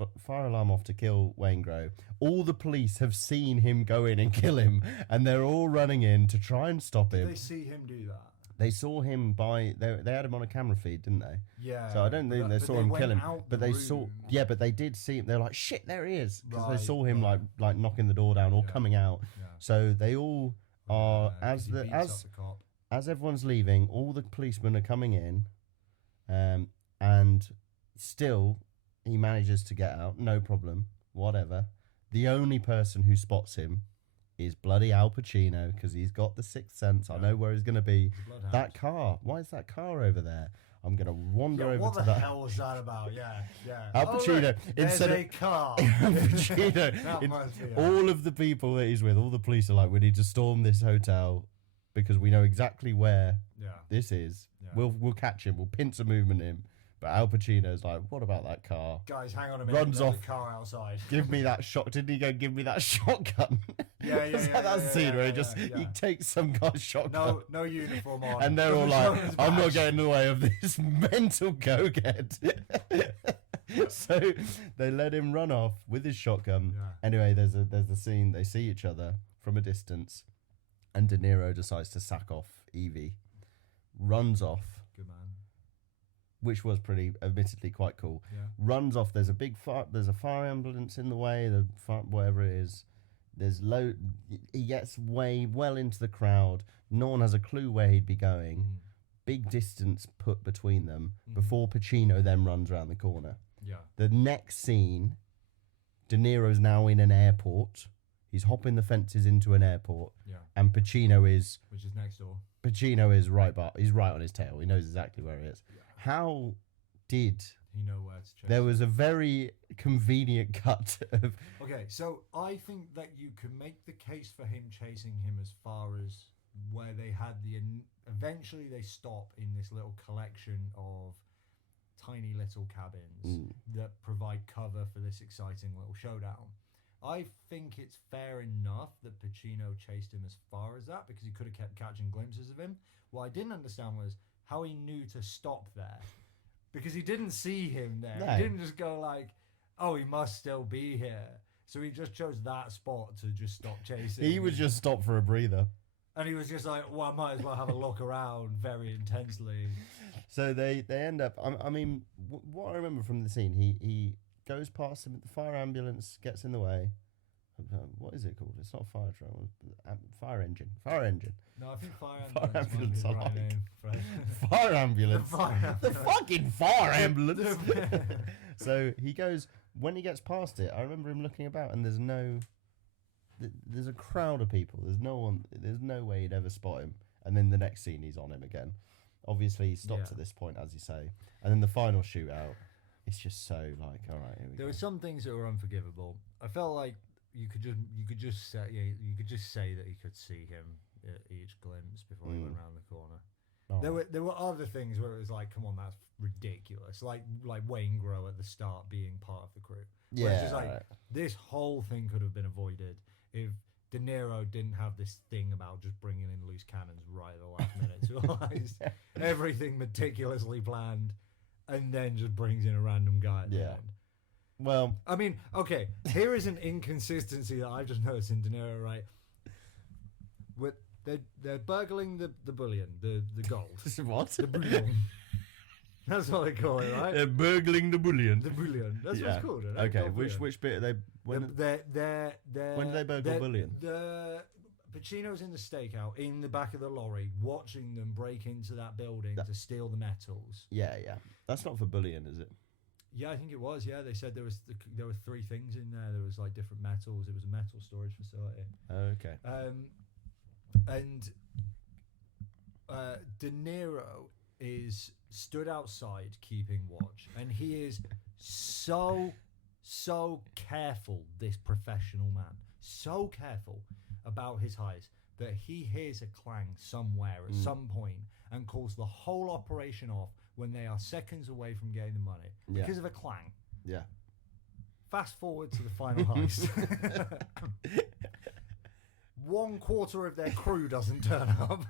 alarm off to kill Waingro. All the police have seen him go in and kill him, and they're all running in to try and stop him. Did they see him do that? They saw him they had him on a camera feed, didn't they? Yeah. So I don't think they saw him kill him, but they saw. room. Yeah, but they did see him. They're like, shit, there he is, because Right, they saw him right. like knocking the door down or Yeah. coming out. Yeah. So they all are 'Cause he beats up the cop. as everyone's leaving, all the policemen are coming in, and still he manages to get out, no problem, whatever. The only person who spots him is bloody Al Pacino, because he's got the sixth sense. I know where he's going to be. Bloodhound. That car. Why is that car over there? I'm going to wander over What to the that. hell was that about? Yeah. Al Oh, Pacino, look, there's instead a of car. Al Pacino, That must be it. all of the people that he's with, all the police are like, we need to storm this hotel because we know exactly where Yeah. this is. Yeah. We'll catch him. We'll pincer movement him. But Al Pacino's like, what about that car? Guys, hang on a minute. Runs There's off. a car outside. Give me that shot. Didn't he go give me that shotgun? Yeah, Is yeah, that yeah, scene yeah, where he yeah, just yeah. he takes some guy's shotgun No uniform on. and they're all Doesn't show like, his I'm not badge. getting in the way of this mental go-get. So they let him run off with his shotgun. Yeah. Anyway, there's the scene. They see each other from a distance, and De Niro decides to sack off Evie, runs off, Good man. which was admittedly quite cool. Yeah. Runs off. There's a fire ambulance in the way. Whatever it is. He gets way well into the crowd. No one has a clue where he'd be going. Mhm. Big distance put between them Mhm. before Pacino then runs around the corner. Yeah. The next scene, De Niro's now in an airport. He's hopping the fences into an airport, Yeah. and Pacino is Next door. he's right on his tail. He knows exactly where he is. Yeah. How did He know where to chase. there was a very convenient cut of Okay, so I think that you could make the case for him chasing him as far as where they had eventually they stop in this little collection of tiny little cabins that provide cover for this exciting little showdown. I think it's fair enough that Pacino chased him as far as that because he could have kept catching glimpses of him. What I didn't understand was how he knew to stop there, because he didn't see him there. No. He didn't just go like, oh, he must still be here. So he just chose that spot to just stop chasing. He was just stopped for a breather. And he was just like, well, I might as well have a look around very intensely. So they end up. I mean, what I remember from the scene, he goes past him. The fire ambulance gets in the way. What is it called? It's not a fire truck. Fire engine. Fire engine. No, I think fire Fire ambulance ambulance, might be the I right like. name. Right? Fire ambulance. The fire The ambulance. fucking fire ambulance. So he goes, when he gets past it, I remember him looking about and there's a crowd of people. There's no way he'd ever spot him. And then the next scene, he's on him again. Obviously, he stops at this point, as you say. And then the final shootout, it's just so like, all right, here we There go. were some things that were unforgivable. I felt like you could just say that he could see him at each glimpse before he went around the corner. Oh. There were other things where it was like, come on, that's ridiculous. Like Wayne Grow at the start being part of the crew. Where it's just like, right. this whole thing could have been avoided if De Niro didn't have this thing about just bringing in loose cannons right at the last minute to realize everything meticulously planned, and then just brings in a random guy at the end. Well, I mean, okay, here is an inconsistency that I've just noticed in De Niro, right? They're burgling the bullion, the gold. what? The bullion. That's what they call it, right? They're burgling the bullion. The bullion. That's what it's called, isn't it? Okay, Gold bullion. which bit are they? When When do they burgle bullion? Pacino's in the stakeout in the back of the lorry, watching them break into that building to steal the metals. Yeah. That's not for bullion, is it? Yeah, I think it was. Yeah, they said there were 3 things in there. There was like different metals. It was a metal storage facility. Okay. And De Niro is stood outside keeping watch, and he is so careful, this professional man, so careful about his hires that he hears a clang somewhere at some point and calls the whole operation off when they are seconds away from getting the money because of a clang. Yeah. Fast forward to the final heist. 1/4 of their crew doesn't turn up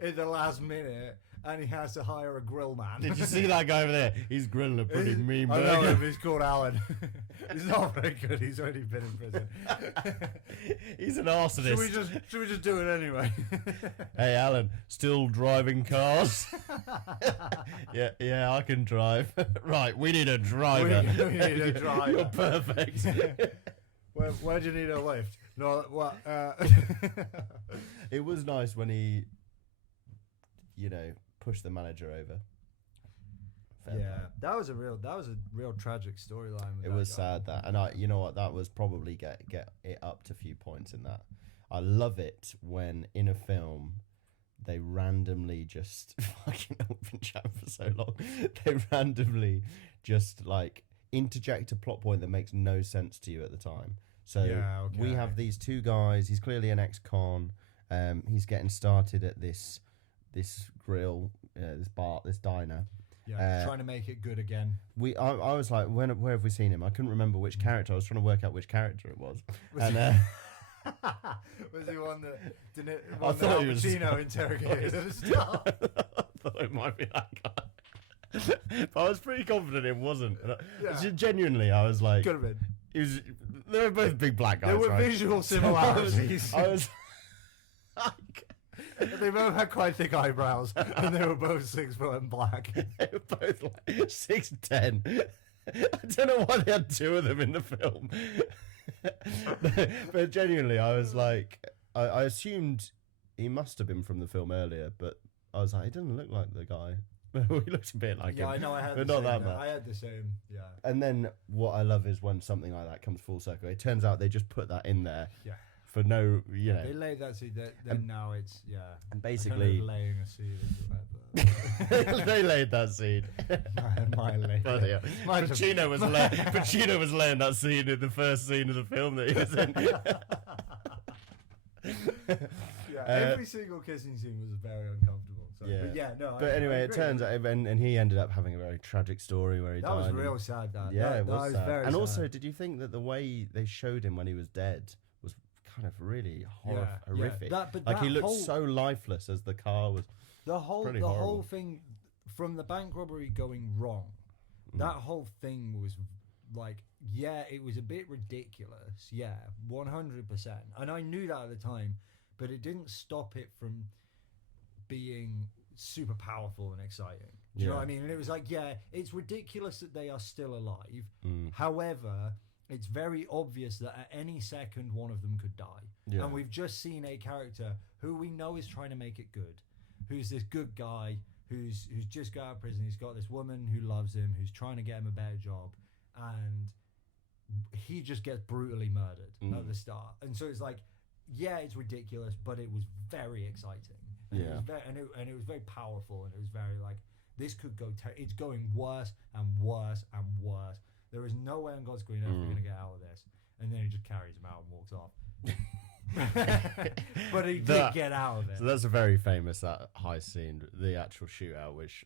in the last minute, and he has to hire a grill man. Did you see that guy over there? He's grilling a pretty mean I burger. know him, he's called Alan. He's not very good, he's already been in prison. He's an arsonist. Should we just do it anyway? Hey, Alan, still driving cars? yeah, I can drive. Right, we need a driver. We need a driver. You're perfect. Where do you need a lift? No, what? It was nice when he, pushed the manager over. Fair play. that was a real tragic storyline. It was sad that, and you know what, that was probably get it up to a few points in that. I love it when in a film they randomly just fucking been chatting for so long. They randomly just like interject a plot point that makes no sense to you at the time. So we have these 2 guys. He's clearly an ex-con. He's getting started at this grill, this bar, this diner. Yeah, trying to make it good again. I was like, where have we seen him? I couldn't remember which character. I was trying to work out which character it was. Was he one that I thought he was Pacino interrogated at the start? I thought it might be that guy. But I was pretty confident it wasn't. Genuinely, I was like, Could have been. They were both big black guys. There were right? visual similarities. I was like, They both had quite thick eyebrows, and they were both 6 foot and black. they were both like 6'10". I don't know why they had 2 of them in the film. But genuinely, I was like, I assumed he must have been from the film earlier, but I was like, he doesn't look like the guy. He looks a bit like him. Yeah, I know. I had but the not same. that much. I had the same. Yeah. And then what I love is when something like that comes full circle. It turns out they just put that in there for no, They laid that seed. Then now it's and basically laying a seed. they laid that seed. My leg. Bloody hell. Pacino was laying that seed in the first scene of the film that he was in. Every single kissing scene was very uncomfortable. Sorry. Yeah. But yeah, no. But I anyway, it agree. turns out, and he ended up having a very tragic story where he that died. was and- real sad. That Yeah, that, it was that was sad. very And sad. also, did you think that the way they showed him when he was dead was kind of really horrific? But Like he that looked whole, so lifeless as the car was. the whole pretty the horrible. whole thing from the bank robbery going wrong. That whole thing was like, yeah, it was a bit ridiculous. Yeah, 100%. And I knew that at the time, but it didn't stop it from being super powerful and exciting. Do you know Yeah. what I mean? And it was like, yeah, it's ridiculous that they are still alive. Mm. However, it's very obvious that at any second one of them could die. Yeah. And we've just seen a character who we know is trying to make it good, who's this good guy who's just got out of prison. He's got this woman who loves him, who's trying to get him a better job, and he just gets brutally murdered at the start. And so it's like, yeah, it's ridiculous, but it was very exciting. And it Yeah. was very, and it was very powerful, and it was very like, this could go. It's going worse and worse and worse. There is no way on God's green earth we're going to get out of this. And then he just carries him out and walks off. But he did get out of it. So that's a very famous that high scene, the actual shootout, which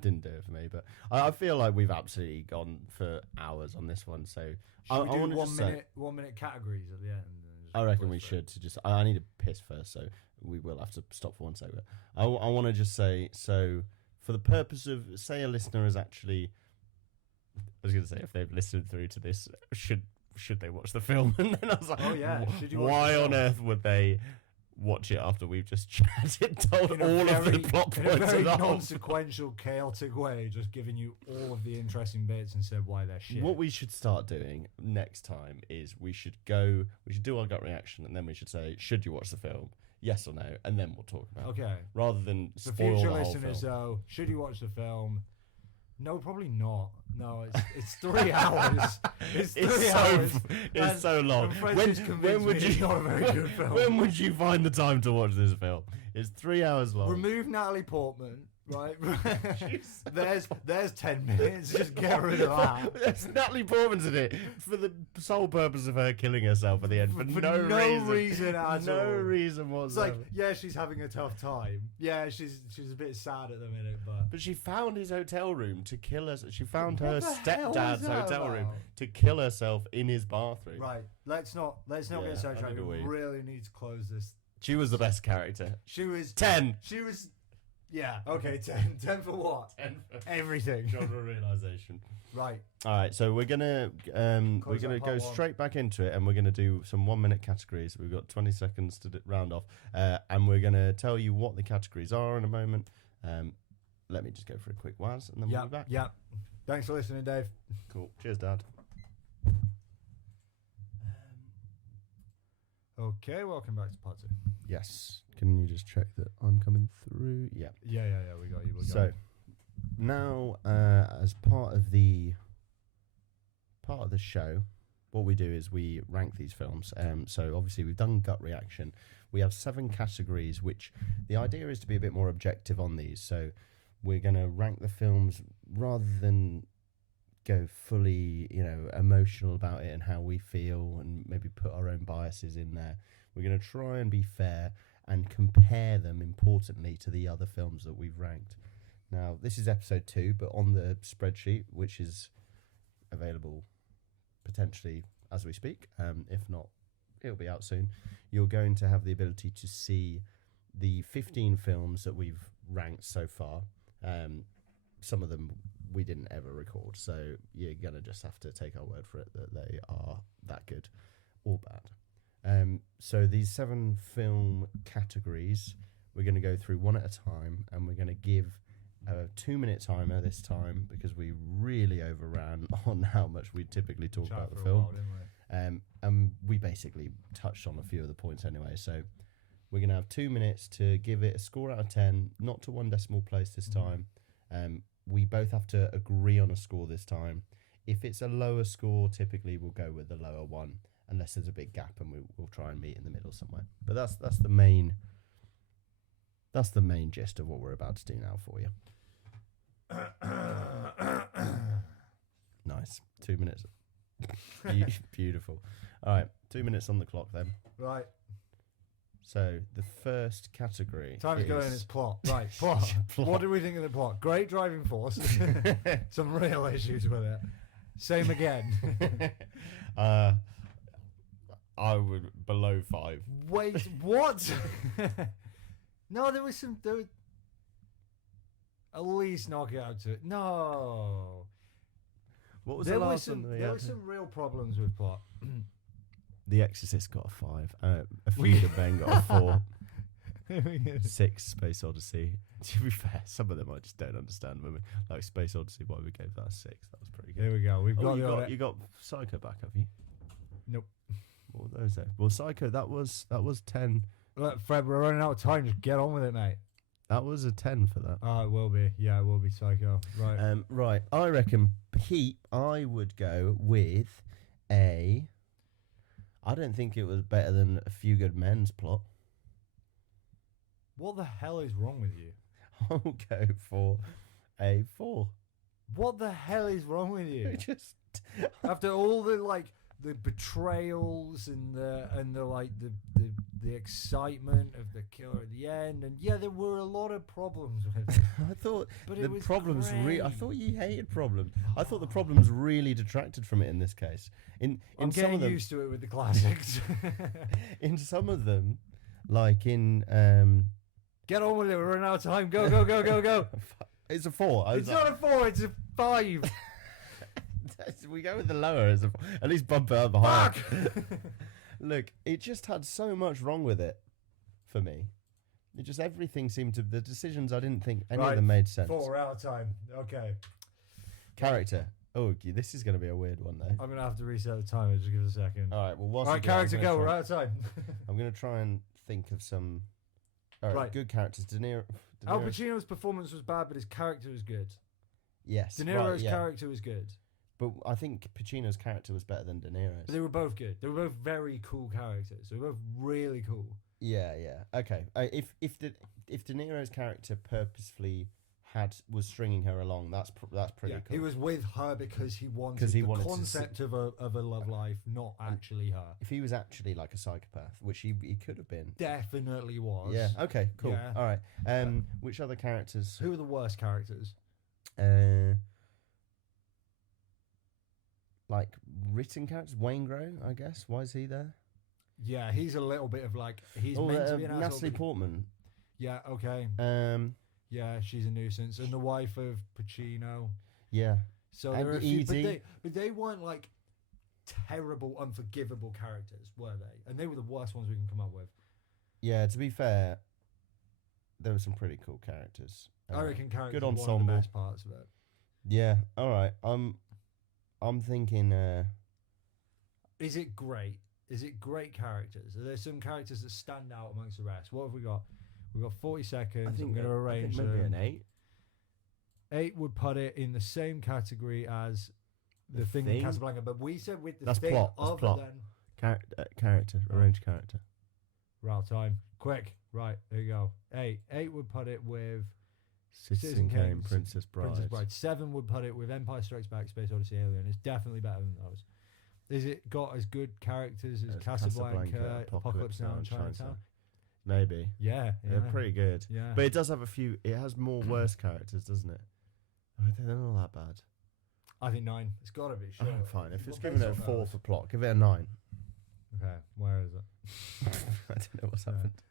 didn't do it for me. But I feel like we've absolutely gone for hours on this one. So Should we do wanna 1 just minute, say, 1 minute categories at the end? And just I reckon push we for it? should. To just I need to piss first, so we will have to stop for 1 second. I want to just say, so for the purpose of, say a listener is actually, I was going to say if they've listened through to this, should they watch the film? And then I was like, Oh, yeah, should you watch why the on film? earth would they watch it after we've just chatted, told In a all of the very- plot in a points very of the whole non-sequential, chaotic way, just giving you all of the interesting bits and said why they're shit. What we should start doing next time is we should do our gut reaction, and then we should say, should you watch the film? Yes or no, and then we'll talk about it. Okay. Rather than For spoil future the whole listeners, film. though, should you watch the film? No, probably not. No, it's 3 hours. It's 3 hours. It's so long. And Francis convinced me it's not a very good film. When would you find the time to watch this film? It's 3 hours long. Remove Natalie Portman, right? She's there's 10 minutes. Just get rid of that. That's Natalie Portman's in it for the sole purpose of her killing herself at the end for no reason at no all. reason It's whatsoever. like, yeah, she's having a tough time. Yeah, she's a bit sad at the minute, but But she found his hotel room to kill her. She found What her the hell stepdad's is that hotel room about? to kill herself in his bathroom. right. Let's not Yeah, get I sidetracked. need a We wee. really need to close this. She was the best character. She was 10. She was. Yeah. Okay. 10. 10 for what? 10 for Everything. genre realization. Right. All right, so we're gonna Close go out part one. straight back into it, and we're gonna do some 1 minute categories. We've got 20 seconds to round off, and we're gonna tell you what the categories are in a moment. Let me just go for a quick whiz, and then we'll be back. Yeah. Thanks for listening, Dave. Cool. Cheers, Dad. Okay. Welcome back to part 2. Yes. Can you just check that I'm coming through? Yeah. Yeah. We got you. So now, as part of the show, what we do is we rank these films. So obviously we've done gut reaction. We have 7 categories, which the idea is to be a bit more objective on these. So we're going to rank the films rather than go fully, emotional about it and how we feel, and maybe put our own biases in there. We're going to try and be fair and compare them, importantly, to the other films that we've ranked. Now, this is episode 2, but on the spreadsheet, which is available potentially as we speak, if not, it'll be out soon, you're going to have the ability to see the 15 films that we've ranked so far. Some of them we didn't ever record, so you're going to just have to take our word for it that they are that good or bad. So these 7 film categories, we're going to go through one at a time, and we're going to give a 2-minute timer this time because we really overran on how much we typically talk about the film. And we basically touched on a few of the points anyway. So we're going to have 2 minutes to give it a score out of 10, not to 1 decimal place this time. We both have to agree on a score this time. If it's a lower score, typically we'll go with the lower one, unless there's a big gap, and we'll try and meet in the middle somewhere. But that's the main gist of what we're about to do now for you. Nice. 2 minutes. Beautiful. All right, 2 minutes on the clock then. Right. So the first category. Time's is... going. It's plot. Right, plot. Plot. What do we think of the plot? Great driving force. Some real issues with it. Same again. I would below 5. Wait, what? No, there was some. At least knock it out to it. No. What was the last one? There were some real problems with plot. The Exorcist got a 5. A Few Good Men got a 4. 6 Space Odyssey. To be fair, some of them I just don't understand. When like Space Odyssey, why we gave that a 6? That was pretty good. Here we go. We've got you got Psycho back, have you? Nope. What were those there? Well, Psycho, that was 10. Look, Fred, we're running out of time. Just get on with it, mate. That was a 10 for that. Oh, it will be. Yeah, it will be Psycho. Right. Right. I reckon I would go with a. I don't think it was better than A Few Good Men's plot. What the hell is wrong with you? I'll go for a 4. What the hell is wrong with you? Just After all the betrayals and the excitement of the killer at the end, and yeah, there were a lot of problems with it. I thought But the it was problems. great. I thought you hated problems. I thought the problems really detracted from it in this case. In I'm some getting of them, used to it with the classics. in some of them, like in Get on with it. We're running out of time. Go, go, go, go, go. it's a 4. It's not a 4. It's a 5. We go with the lower. At least bump it up higher. Fuck. Look, it just had so much wrong with it for me. It just everything seemed to the decisions. I didn't think any of them made sense. 4 out of time. Okay. Character. Oh, this is going to be a weird one though. I'm gonna have to reset the timer. Just give us a second. All right. Well, All right, character, go. We're out of time. I'm going to try and think of some. All right. Good characters. De Niro. Al Pacino's performance was bad, but his character was good. Yes. De Niro's character was good. But I think Pacino's character was better than De Niro's. But they were both good. They were both very cool characters. They were both really cool. Yeah, yeah. Okay. If De Niro's character purposefully was stringing her along, that's pretty cool. He was with her because he wanted the concept of a love life, not actually her. If he was actually like a psychopath, which he could have been. Definitely was. Yeah. Okay. Cool. Yeah. All right. Which other characters? Who are the worst characters? Like written characters, Wayne Grow, I guess. Why is he there? Yeah, he's a little bit of he's meant to be an asshole. Natalie Portman. Yeah. Okay. Yeah, she's a nuisance, and the wife of Pacino. Yeah. So there are a few, but they weren't like terrible, unforgivable characters, were they? And they were the worst ones we can come up with. Yeah. To be fair, there were some pretty cool characters. I reckon characters good are ensemble. one of the best parts of it. Yeah. All right. I'm thinking. Is it great? Is it great characters? Are there some characters that stand out amongst the rest? What have we got? We've got 40 seconds. I'm going to arrange them. Maybe an 8. 8 would put it in the same category as the thing in Casablanca, but we said with the That's thing plot. other That's plot. than Character. Arrange character. We're out of time. Quick. Right. There you go. 8. 8 would put it with Citizen Kane, Princess Bride. 7 would put it with Empire Strikes Back, Space Odyssey, Alien. It's definitely better than those. Is it got as good characters as Casablanca, Apocalypse Now, and Chinatown? Maybe. Yeah. They're pretty good. Yeah. But it does have a few. It has more worse characters, doesn't it? I think they're not that bad. I think 9. It's got to be. Sure. Oh, fine. If it's giving it a 4 for plot, give it a 9. Okay. Where is it? I don't know what's happened.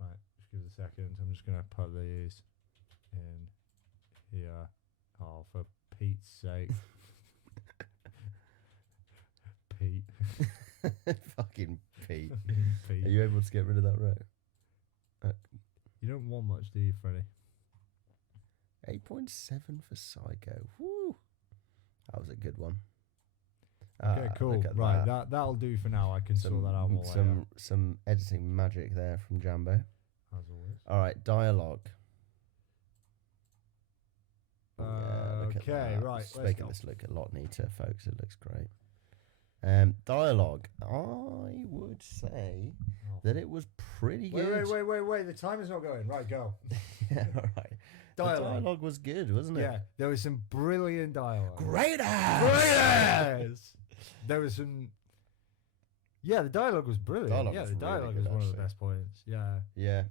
Right. Just give us a second. I'm just gonna put these in here. Oh, for Pete's sake. Pete. Fucking Pete. Pete. Are you able to get rid of that right? You don't want much, do you, Freddie? 8.7 for Psycho. Woo! That was a good one. Okay, cool. Right, that'll do for now. I can sort that out more later. Some editing magic there from Jambo. As always. All right, dialogue. Okay, right. It's making this look a lot neater, folks. It looks great. Dialogue. I would say that it was pretty good. Wait. The timer's not going. Right, go. Yeah, all right. The dialogue was good, wasn't it? Yeah, there was some brilliant dialogue. Great ass! There was some Yeah, the dialogue was brilliant. Dialogue yeah, was the really dialogue good, was one of the actually. best points. Yeah, Yeah.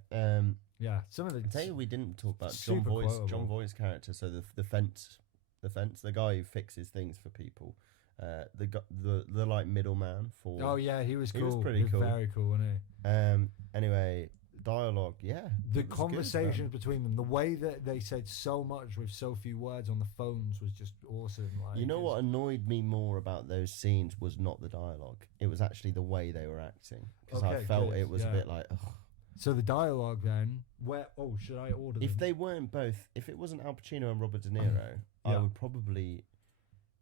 yeah. Some of the I tell you, we didn't talk about John super Voight's quotable. character. So the guy who fixes things for people, the like middleman for. Oh yeah, he was He cool. was pretty he was cool. Very cool, wasn't he? Anyway, dialogue. Yeah. The it was good, conversations man. between them, the way that they said so much with so few words on the phones was just awesome. Like, You know what annoyed me more about those scenes was not the dialogue. It was actually the way they were acting, because I Okay, felt good, it was a yeah. bit like, ugh. So the dialogue then, where? Oh, should I order them? If they weren't both, if it wasn't Al Pacino and Robert De Niro, I Yeah. would probably.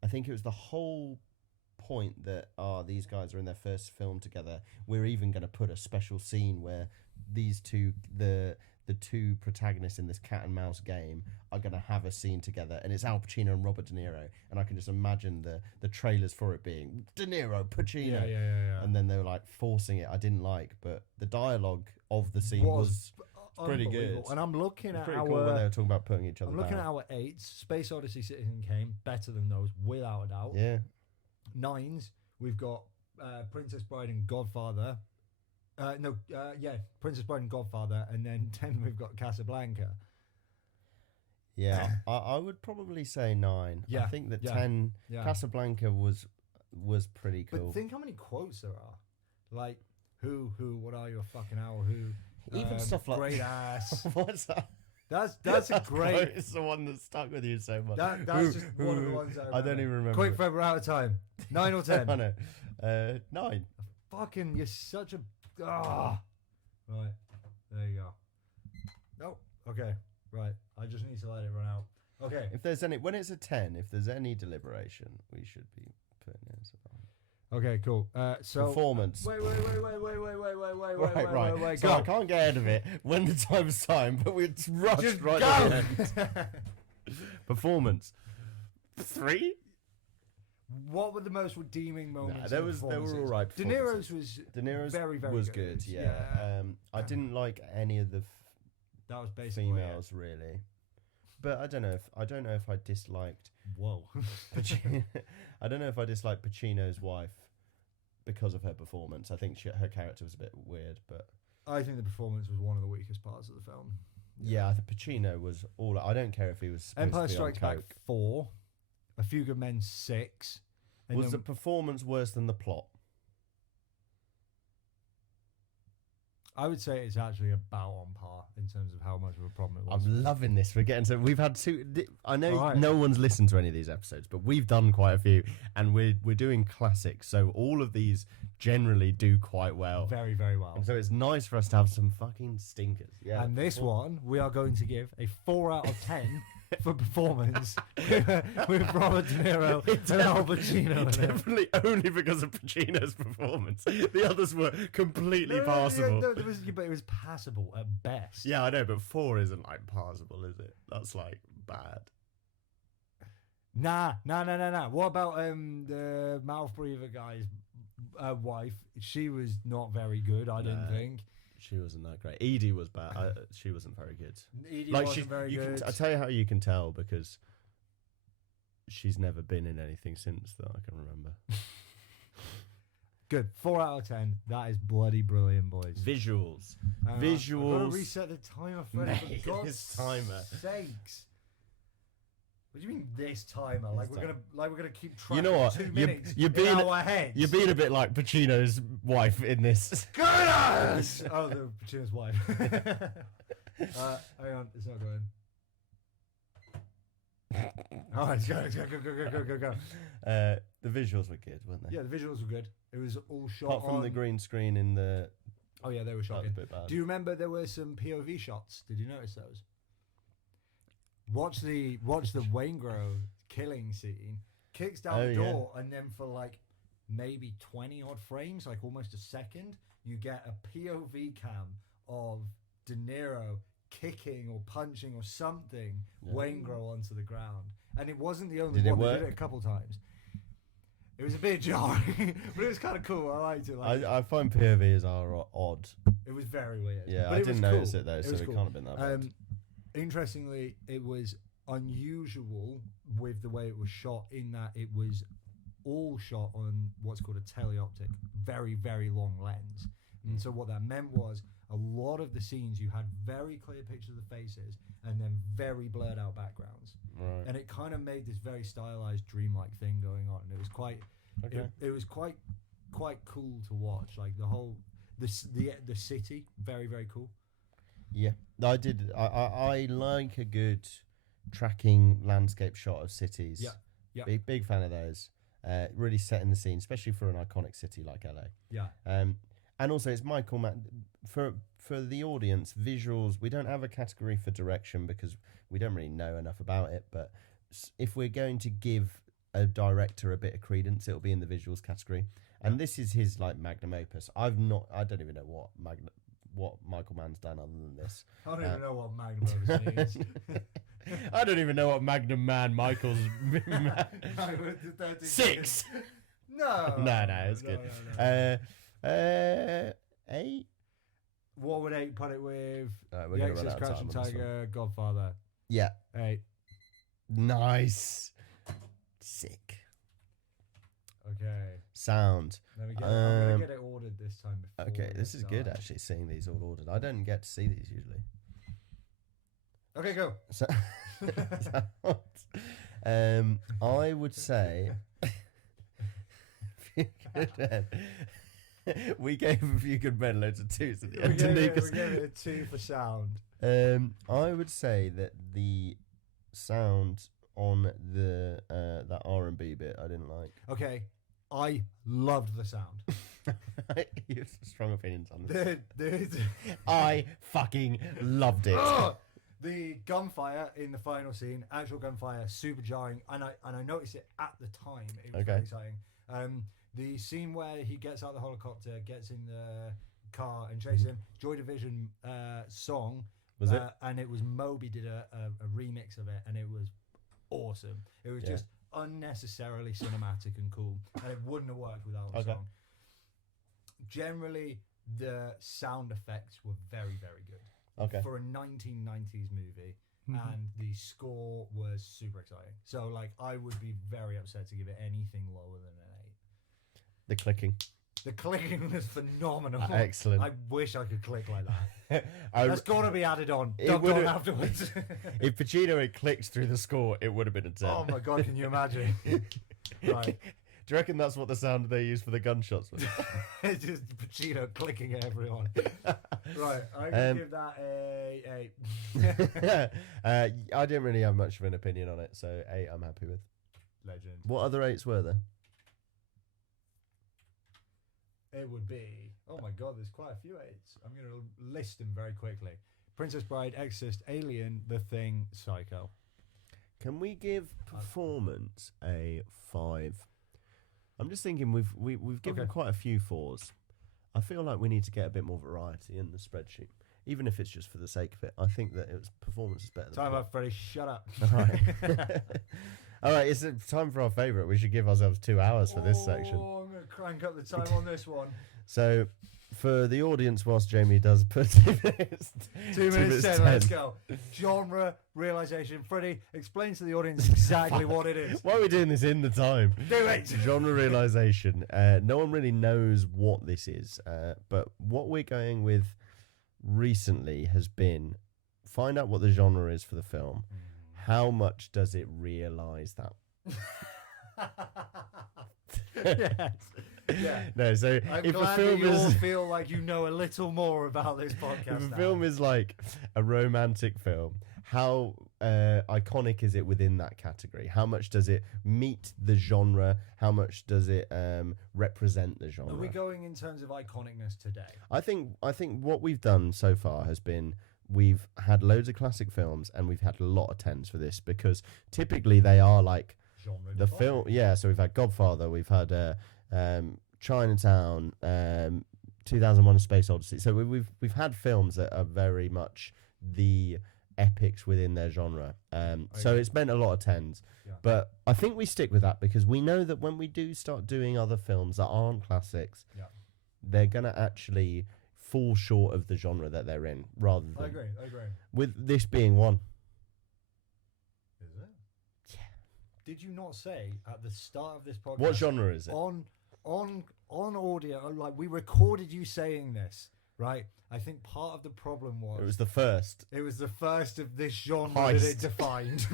I think it was the whole point that these guys are in their first film together. We're even going to put a special scene where these two, the two protagonists in this cat and mouse game, are going to have a scene together, and it's Al Pacino and Robert De Niro, and I can just imagine the trailers for it being De Niro, Pacino, yeah. and then they were like forcing it. I didn't like, but the dialogue of the scene was pretty good. unbelievable. And I'm looking at pretty our. cool when they were talking about putting each other I'm looking down. at our 8s. Space Odyssey, Citizen Kane, better than those, without a doubt. Yeah. 9s, we've got Princess Bride and Godfather. Princess Bride and Godfather, and then 10 we've got Casablanca. Yeah, I would probably say 9. Yeah, I think that yeah, 10 Yeah. Casablanca was pretty cool. But think how many quotes there are. Like, who, what are you, a fucking owl, who? Even stuff like great ass. What's that? That's a great. It's the one that stuck with you so much. That's just one of the ones that I don't even remember. Quick, Fred, we're out of time. 9 or 10? I know. 9. Fucking, you're such a. Ah. Right. There you go. Oh, okay. Right. I just need to let it run out. Okay. If there's any, when it's a 10, if there's any deliberation, we should be putting it as a 9. Okay, cool. So Performance. Wait. Right. So Go. I can't get ahead of it when the time's time, but we're rushed Just right go. at the end. Performance. 3? What were the most redeeming moments? They in were performances? all right. De Niro's was De Niro's very, very was good. good. Yeah. I didn't like any of the that was basically females really, but I don't know if I disliked. Whoa. I don't know if I disliked Pacino's wife because of her performance. I think her character was a bit weird, but I think the performance was one of the weakest parts of the film. yeah, I think Pacino was all. I don't care if he was supposed Empire to be Strikes on Back coke. 4, A Few Good Men 6. And Was the then, performance worse than the plot? I would say it's actually about on par in terms of how much of a problem it was. I'm loving this. We're getting to. We've had 2. I know All right. no one's listened to any of these episodes, but we've done quite a few, and we're doing classics. So all of these generally do quite well. Very, very well. And so it's nice for us to have some fucking stinkers. Yeah. And this one, we are going to give a 4 out of 10 for performance with Robert De Niro and Al Pacino in it. Definitely only because of Pacino's performance. The others were completely passable. No, but it was passable at best. Yeah, I know, but 4 isn't like passable, is it? That's like bad. Nah. What about the mouth breather guy's wife? She was not very good, I didn't No. think. She wasn't that great. Edie was bad. She wasn't very good. Edie Like wasn't very good. I tell you how you can tell, because she's never been in anything since that I can remember. Good. 4 out of 10. That is bloody brilliant, boys. Visuals. I've Visuals. got to reset the timer, Fred. Mate, For God's this timer. sakes. What do you mean this timer? Like This we're gonna keep track. You know what? of 2 You're- minutes you're in being- our heads. You're being a bit like Pacino's wife in this. Goodness! Oh, the Pacino's wife. Hang on, it's not going. All right, go. The visuals were good, weren't they? Yeah, the visuals were good. It was all shot Apart from on the green screen in the. Oh yeah, they were That shot was a in. bit bad. Do you remember there were some POV shots? Did you notice those? Watch the Waingro killing scene. Kicks down Oh, the yeah. door, and then for like maybe 20 odd frames, like almost a second, you get a POV cam of De Niro kicking or punching or something Yeah. Waingro onto the ground. And it wasn't the only Did it one. They work? did it a couple times. It was a bit jarring, but it was kind of cool. I liked it. Like, I find POVs are odd. it was very weird. Yeah, but I it was didn't cool. notice it though, so was it cool. can't have been that bad. Interestingly, it was unusual with the way it was shot in that it was all shot on what's called a teleoptic, very, very long lens. And so what that meant was a lot of the scenes you had very clear pictures of the faces and then very blurred out backgrounds. Right. And it kind of made this very stylized dreamlike thing going on. And it was quite Okay. it was quite cool to watch. Like the city, very, very cool. Yeah, I did. I like a good tracking landscape shot of cities. Yeah, yeah. Big fan of those. Really setting the scene, especially for an iconic city like LA. Yeah. And also it's Michael Mann. For the audience, visuals. We don't have a category for direction because we don't really know enough about it. But if we're going to give a director a bit of credence, it'll be in the visuals category. And this is his like magnum opus. I don't even know what Michael Mann's done other than this. I don't even know what magnum opus means. I don't even know what Magnum Man Michael's 6. No, It's good. No. 8. What would 8 put it with? We're The gonna run Exorcist, out of Crouching time on this one. Tiger, Godfather. Yeah, 8. nice, sick. Okay. Sound. I'm gonna get it ordered this time. Okay, this is good actually. Seeing these all ordered, I don't get to see these usually. Okay, go. So, I would say we gave A Few Good Men loads of 2s at the end. We gave it a 2 for sound. I would say that the sound on the that R&B bit I didn't like. Okay, I loved the sound. You have strong opinions on this. The I fucking loved it. The gunfire in the final scene, actual gunfire, super jarring, and I noticed it at the time. It was very exciting. The scene where he gets out of the helicopter, gets in the car and chases him. Joy Division song. Was it? And it was Moby did a remix of it, and it was awesome. It was just unnecessarily cinematic and cool, and it wouldn't have worked without the song. Generally, the sound effects were very, very good. Okay. For a 1990s movie, and the score was super exciting. So, like, I would be very upset to give it anything lower than an 8. The clicking. The clicking was phenomenal. Excellent. I wish I could click like that. I That's got to be added on. It Dubbed on would've- afterwards. If Pacino had clicked through the score, it would have been a 10. Oh my god, can you imagine? Right. Do you reckon that's what the sound they use for the gunshots was? It's just Pacino clicking at everyone. Right, I'm going to give that a 8. I didn't really have much of an opinion on it, so 8 I'm happy with. Legend. What other 8s were there? It would be, oh my god, there's quite a few 8s. I'm going to list them very quickly. Princess Bride, Exorcist, Alien, The Thing, Psycho. Can we give performance a 5? I'm just thinking we've given quite a few 4s. I feel like we need to get a bit more variety in the spreadsheet, even if it's just for the sake of it. I think that performance is better. Time up, Freddie. Shut up. All right. All right, it's time for our favourite. We should give ourselves 2 hours for this section. Oh, I'm going to crank up the time on this one. So, for the audience, whilst Jamie does put 2 minutes, 2 minutes 10, let's go. Genre, realisation. Freddie, explain to the audience exactly what it is. Why are we doing this in the time? Do it. Genre realisation. No one really knows what this is, but what we're going with recently has been find out what the genre is for the film. How much does it realise that? Yes. Yeah. No, so I'm if a glad film that you all is feel like you know a little more about this podcast. if a now. film is like a romantic film, how iconic is it within that category? How much does it meet the genre? How much does it represent the genre? Are we going in terms of iconicness today? I think what we've done so far has been we've had loads of classic films and we've had a lot of 10s for this because typically they are like Genre the defined. film. Yeah, so we've had Godfather, we've had Chinatown, 2001: A Space Odyssey. So we've had films that are very much the epics within their genre. So it's meant a lot of 10s. Yeah. But I think we stick with that because we know that when we do start doing other films that aren't classics, they're going to actually fall short of the genre that they're in rather than... I agree. With this being one. Is it? Yeah. Did you not say at the start of this podcast? What genre is it? On audio, like we recorded you saying this, right? I think part of the problem was It was the first. it was the first of this genre Heist. that it defined,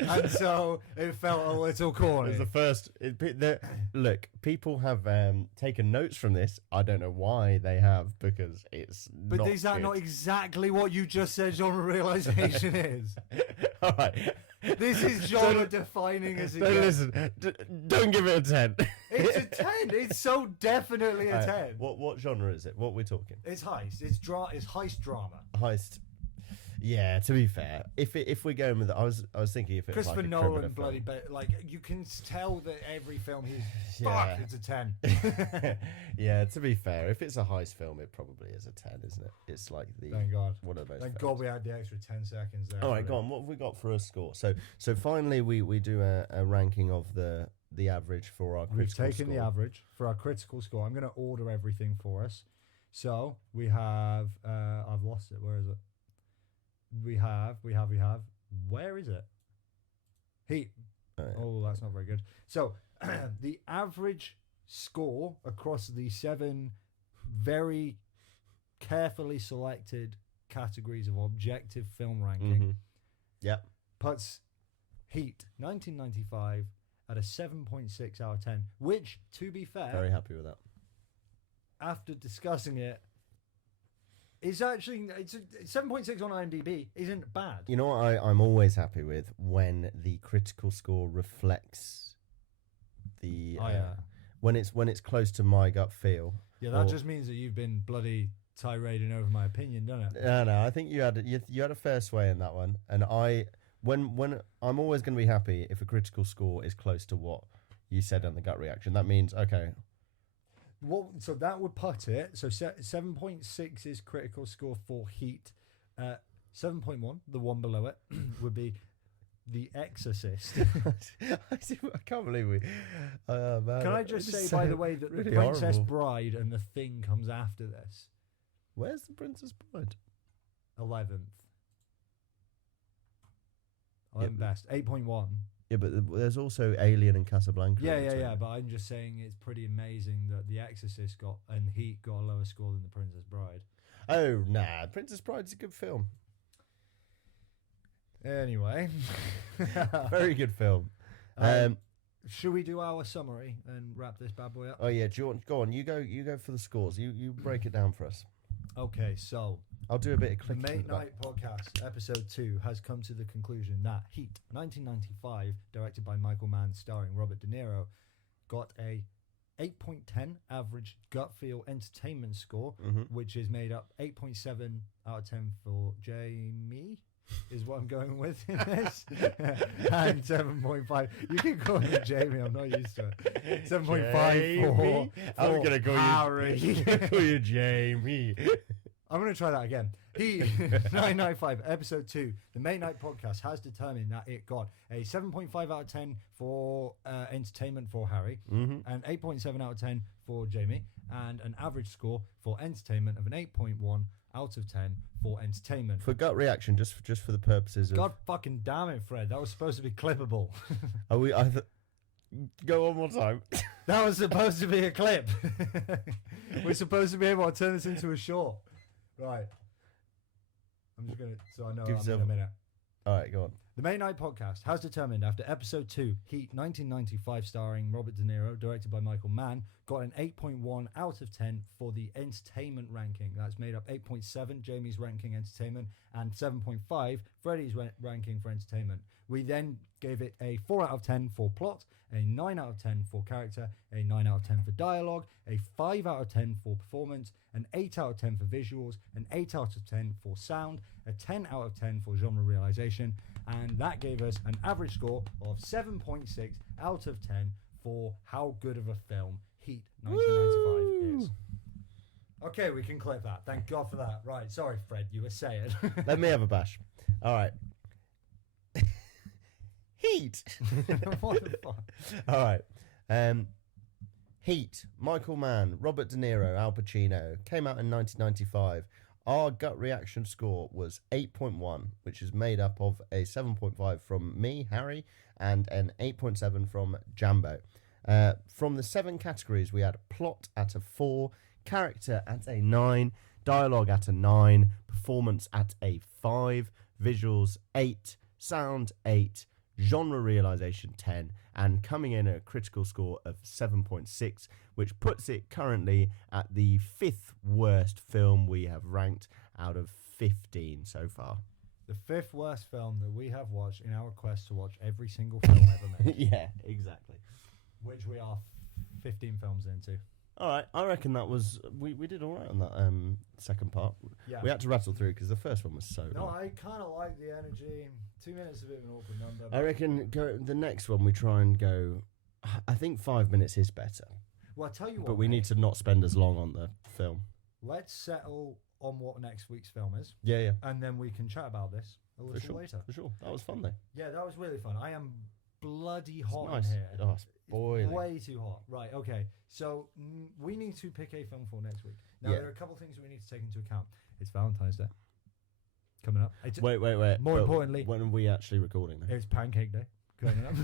and so it felt a little It corny. was the first. Look, people have taken notes from this. I don't know why they have, because it's But not is that good. not exactly what you just said genre realization is? All right. This is genre defining as it Don't gets. listen. Don't give it a 10. It's a 10. It's so definitely a 10. What genre is it? What are we talking? It's heist. It's heist drama. Heist. Yeah, to be fair, if we're going with it, I was thinking if it was Christopher like a Nolan, criminal bloody, film. like you can tell that every film he's Yeah. fuck. It's a 10. Yeah, to be fair, if it's a heist film, it probably is a 10, isn't it? It's like Thank God. one of those. Thank films. God we had the extra 10 seconds there. All right, go on. What have we got for a score? So finally, we do a ranking of the average for our We've critical taken score. the average for our critical score. I'm going to order everything for us. So we have. I've lost it. Where is it? We have. Where is it? Heat. Oh, yeah. Oh, that's not very good. So the average score across the 7 very carefully selected categories of objective film ranking Mhm. Yep. puts Heat 1995 at a 7.6 out of 10, which, to be fair, Very happy with that. after discussing it, is actually it's 7.6 on IMDb isn't bad. You know what I'm always happy with? When the critical score reflects the when it's close to my gut feel. Yeah, that or- just means that you've been bloody tirading over my opinion, doesn't it? No, I think you had a fair sway in that one, and when I'm always going to be happy if a critical score is close to what you said on the gut reaction. That means okay. So that would put it. So 7.6 is critical score for Heat. 7.1, the one below it, would be The Exorcist. I can't believe we. Man, Can I just it's say, by the way, that really The Princess horrible. Bride and The Thing comes after this. Where's the Princess Bride? 11th. Yeah, best. 8.1. Yeah, but there's also Alien and Casablanca. Yeah, in yeah, between. yeah. But I'm just saying it's pretty amazing that The Exorcist got and Heat got a lower score than The Princess Bride. Oh nah, Princess Bride's a good film. Anyway. Very good film. Should we do our summary and wrap this bad boy up? Oh yeah, do you want, go on. You go for the scores. You break it down for us. Okay, so I'll do a bit of the clicking. Mate at the back. Night Podcast, episode 2, has come to the conclusion that Heat, 1995, directed by Michael Mann, starring Robert De Niro, got a 8.10 average gut feel entertainment score, Mhm. which is made up 8.7 out of 10 for Jamie, is what I'm going with in this, and 7.5. You can call me Jamie. I'm not used to it. 7.5 for I'm gonna call Harry. you. I'm gonna call you Jamie. I'm going to try that again. He 995 episode 2, the Mate Night Podcast, has determined that it got a 7.5 out of 10 for entertainment for Harry, Mm-hmm. an 8.7 out of 10 for Jamie, and an average score for entertainment of an 8.1 out of 10 for entertainment. For gut reaction, just for the purposes of. God fucking damn it, Fred. That was supposed to be clippable. Are we? Go on one time. That was supposed to be a clip. We're supposed to be able to turn this into a short. Right. I'm just going to, so I know Give I'm in yourself- a minute. All right, go on. The Mate Night Podcast has determined after episode 2, Heat 1995, starring Robert De Niro, directed by Michael Mann, got an 8.1 out of 10 for the entertainment ranking. That's made up 8.7, Jamie's ranking entertainment, and 7.5, Freddie's ranking for entertainment. We then gave it a 4 out of 10 for plot, a 9 out of 10 for character, a 9 out of 10 for dialogue, a 5 out of 10 for performance, an 8 out of 10 for visuals, an 8 out of 10 for sound, a 10 out of 10 for genre realization, and that gave us an average score of 7.6 out of 10 for how good of a film Heat 1995 is. Okay, we can clip that. Thank God for that. Right, sorry, Fred, you were saying. Let me have a bash. All right. Heat. What the fuck? All right. Heat. Michael Mann, Robert De Niro, Al Pacino. Came out in 1995. Our gut reaction score was 8.1, which is made up of a 7.5 from me, Harry, and an 8.7 from Jambo. From the 7 categories, we had plot at a 4, character at a 9, dialogue at a 9, performance at a 5, visuals 8, sound 8, genre realization 10, and coming in at a critical score of 7.6, which puts it currently at the 5th worst film we have ranked out of 15 so far. The 5th worst film that we have watched in our quest to watch every single film ever made. Yeah, exactly. Which we are 15 films into. All right, I reckon that was we did all right on that second part. Yeah. We had to rattle through because the first one was so No, long. I kind of like the energy. 2 minutes is a bit of an awkward number. I reckon the next one we try and go. I think 5 minutes is better, Well, I tell you what. but we need to not spend as long on the film. Let's settle on what next week's film is, Yeah, and then we can chat about this a little sure. later. For sure. That was fun though. Yeah, that was really fun. I am bloody It's hot nice. in here. Oh, it's boiling. Way too hot. Right, okay. So we need to pick a film for next week. Now, Yeah. there are a couple of things we need to take into account. It's Valentine's Day coming up. Wait. More But importantly, when are we actually recording? Then? it's Pancake Day coming up.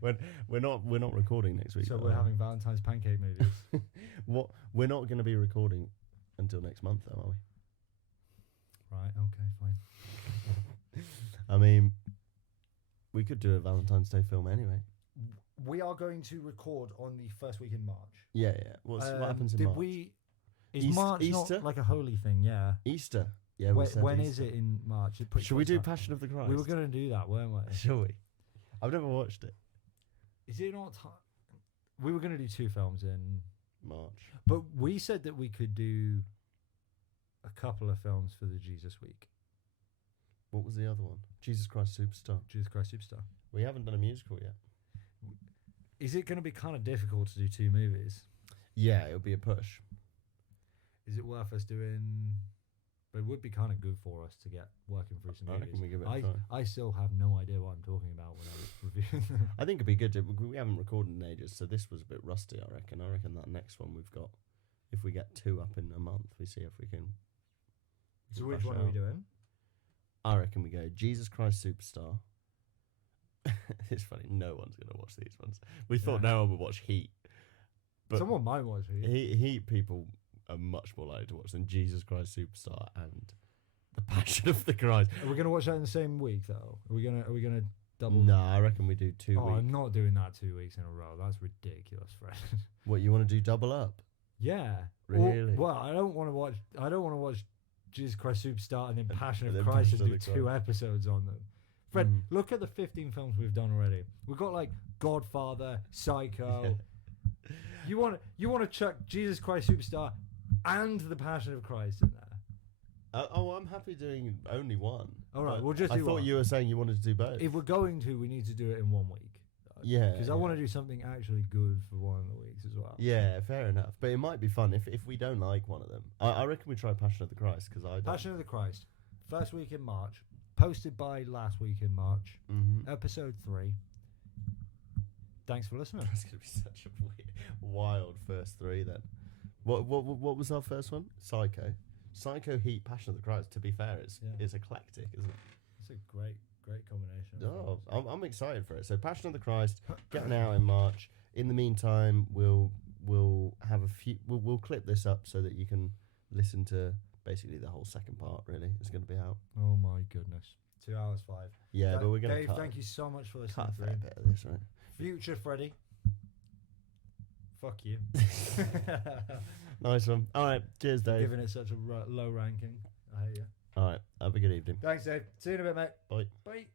when we're not recording next week. So we're having Valentine's pancake movies. what? We're not going to be recording until next month, though, are we? Right, okay, fine. I mean, we could do a Valentine's Day film anyway. We are going to record on the first week in March. Yeah. What happens in did March? Is East- March Easter? not like a holy thing? Yeah. Easter. Yeah. we said When Easter. is it in March? It's pretty Should we close do to- Passion of the Christ? We were going to do that, weren't we? Shall we? I've never watched it. Is it not? We were going to do 2 films in March. But we said that we could do a couple of films for the Jesus Week. What was the other one? Jesus Christ Superstar. Jesus Christ Superstar. We haven't done a musical yet. Is it going to be kind of difficult to do 2 movies? Yeah, it'll be a push. Is it worth us doing? But it would be kind of good for us to get working through some I movies. reckon we give it a try. I still have no idea what I'm talking about when I'm reviewing them. I think it'd be good. We haven't recorded in ages, so this was a bit rusty, I reckon. I reckon that next one we've got, if we get 2 up in a month, we see if we can. So can which bash one it are we out. doing? I reckon we go Jesus Christ Superstar. It's funny, no one's going to watch these ones. We thought Yeah. no one would watch Heat. But Someone might watch it. Heat people are much more likely to watch than Jesus Christ Superstar and The Passion of the Christ. Are we going to watch that in the same week though? Are we gonna double? No, I reckon we do 2 Oh, weeks. I'm not doing that 2 weeks in a row. That's ridiculous, Fred. What, you want to do double up? Yeah. Really? Well, I don't want to watch Jesus Christ Superstar and then Passion and of then Christ and Passion do of the 2 Christ. episodes on them. Fred, Mm. look at the 15 films we've done already. We've got like Godfather, Psycho. You want to chuck Jesus Christ Superstar and the Passion of Christ in there. I'm happy doing only one. All right, But we'll just I do thought one. you were saying you wanted to do both. If we're going to, we need to do it in 1 week. Yeah, Because I want to do something actually good for one of the weeks as well. Yeah, fair enough. But it might be fun if we don't like one of them. I reckon we try Passion of the Christ because I don't. Passion of the Christ, first week in March, posted by last week in March, Mm-hmm. episode 3. Thanks for listening. That's gonna be such a wild first 3 then. What was our first one? Psycho, Heat, Passion of the Christ. To be fair, it's eclectic, isn't it? It's a great combination. Oh, I'm excited for it. So Passion of the Christ getting out in March. In the meantime, we'll have a few. We'll clip this up so that you can listen to basically the whole second part. Really, it's going to be out. Oh my goodness. 2 hours 5. Yeah, but we're going to Dave, cut. thank you so much for listening. Cut a through. fair bit of this, right? Future Freddy. Fuck you. Nice one. All right, cheers, Dave. Giving it such a low ranking. I hate you. All right, have a good evening. Thanks, Dave. See you in a bit, mate. Bye. Bye.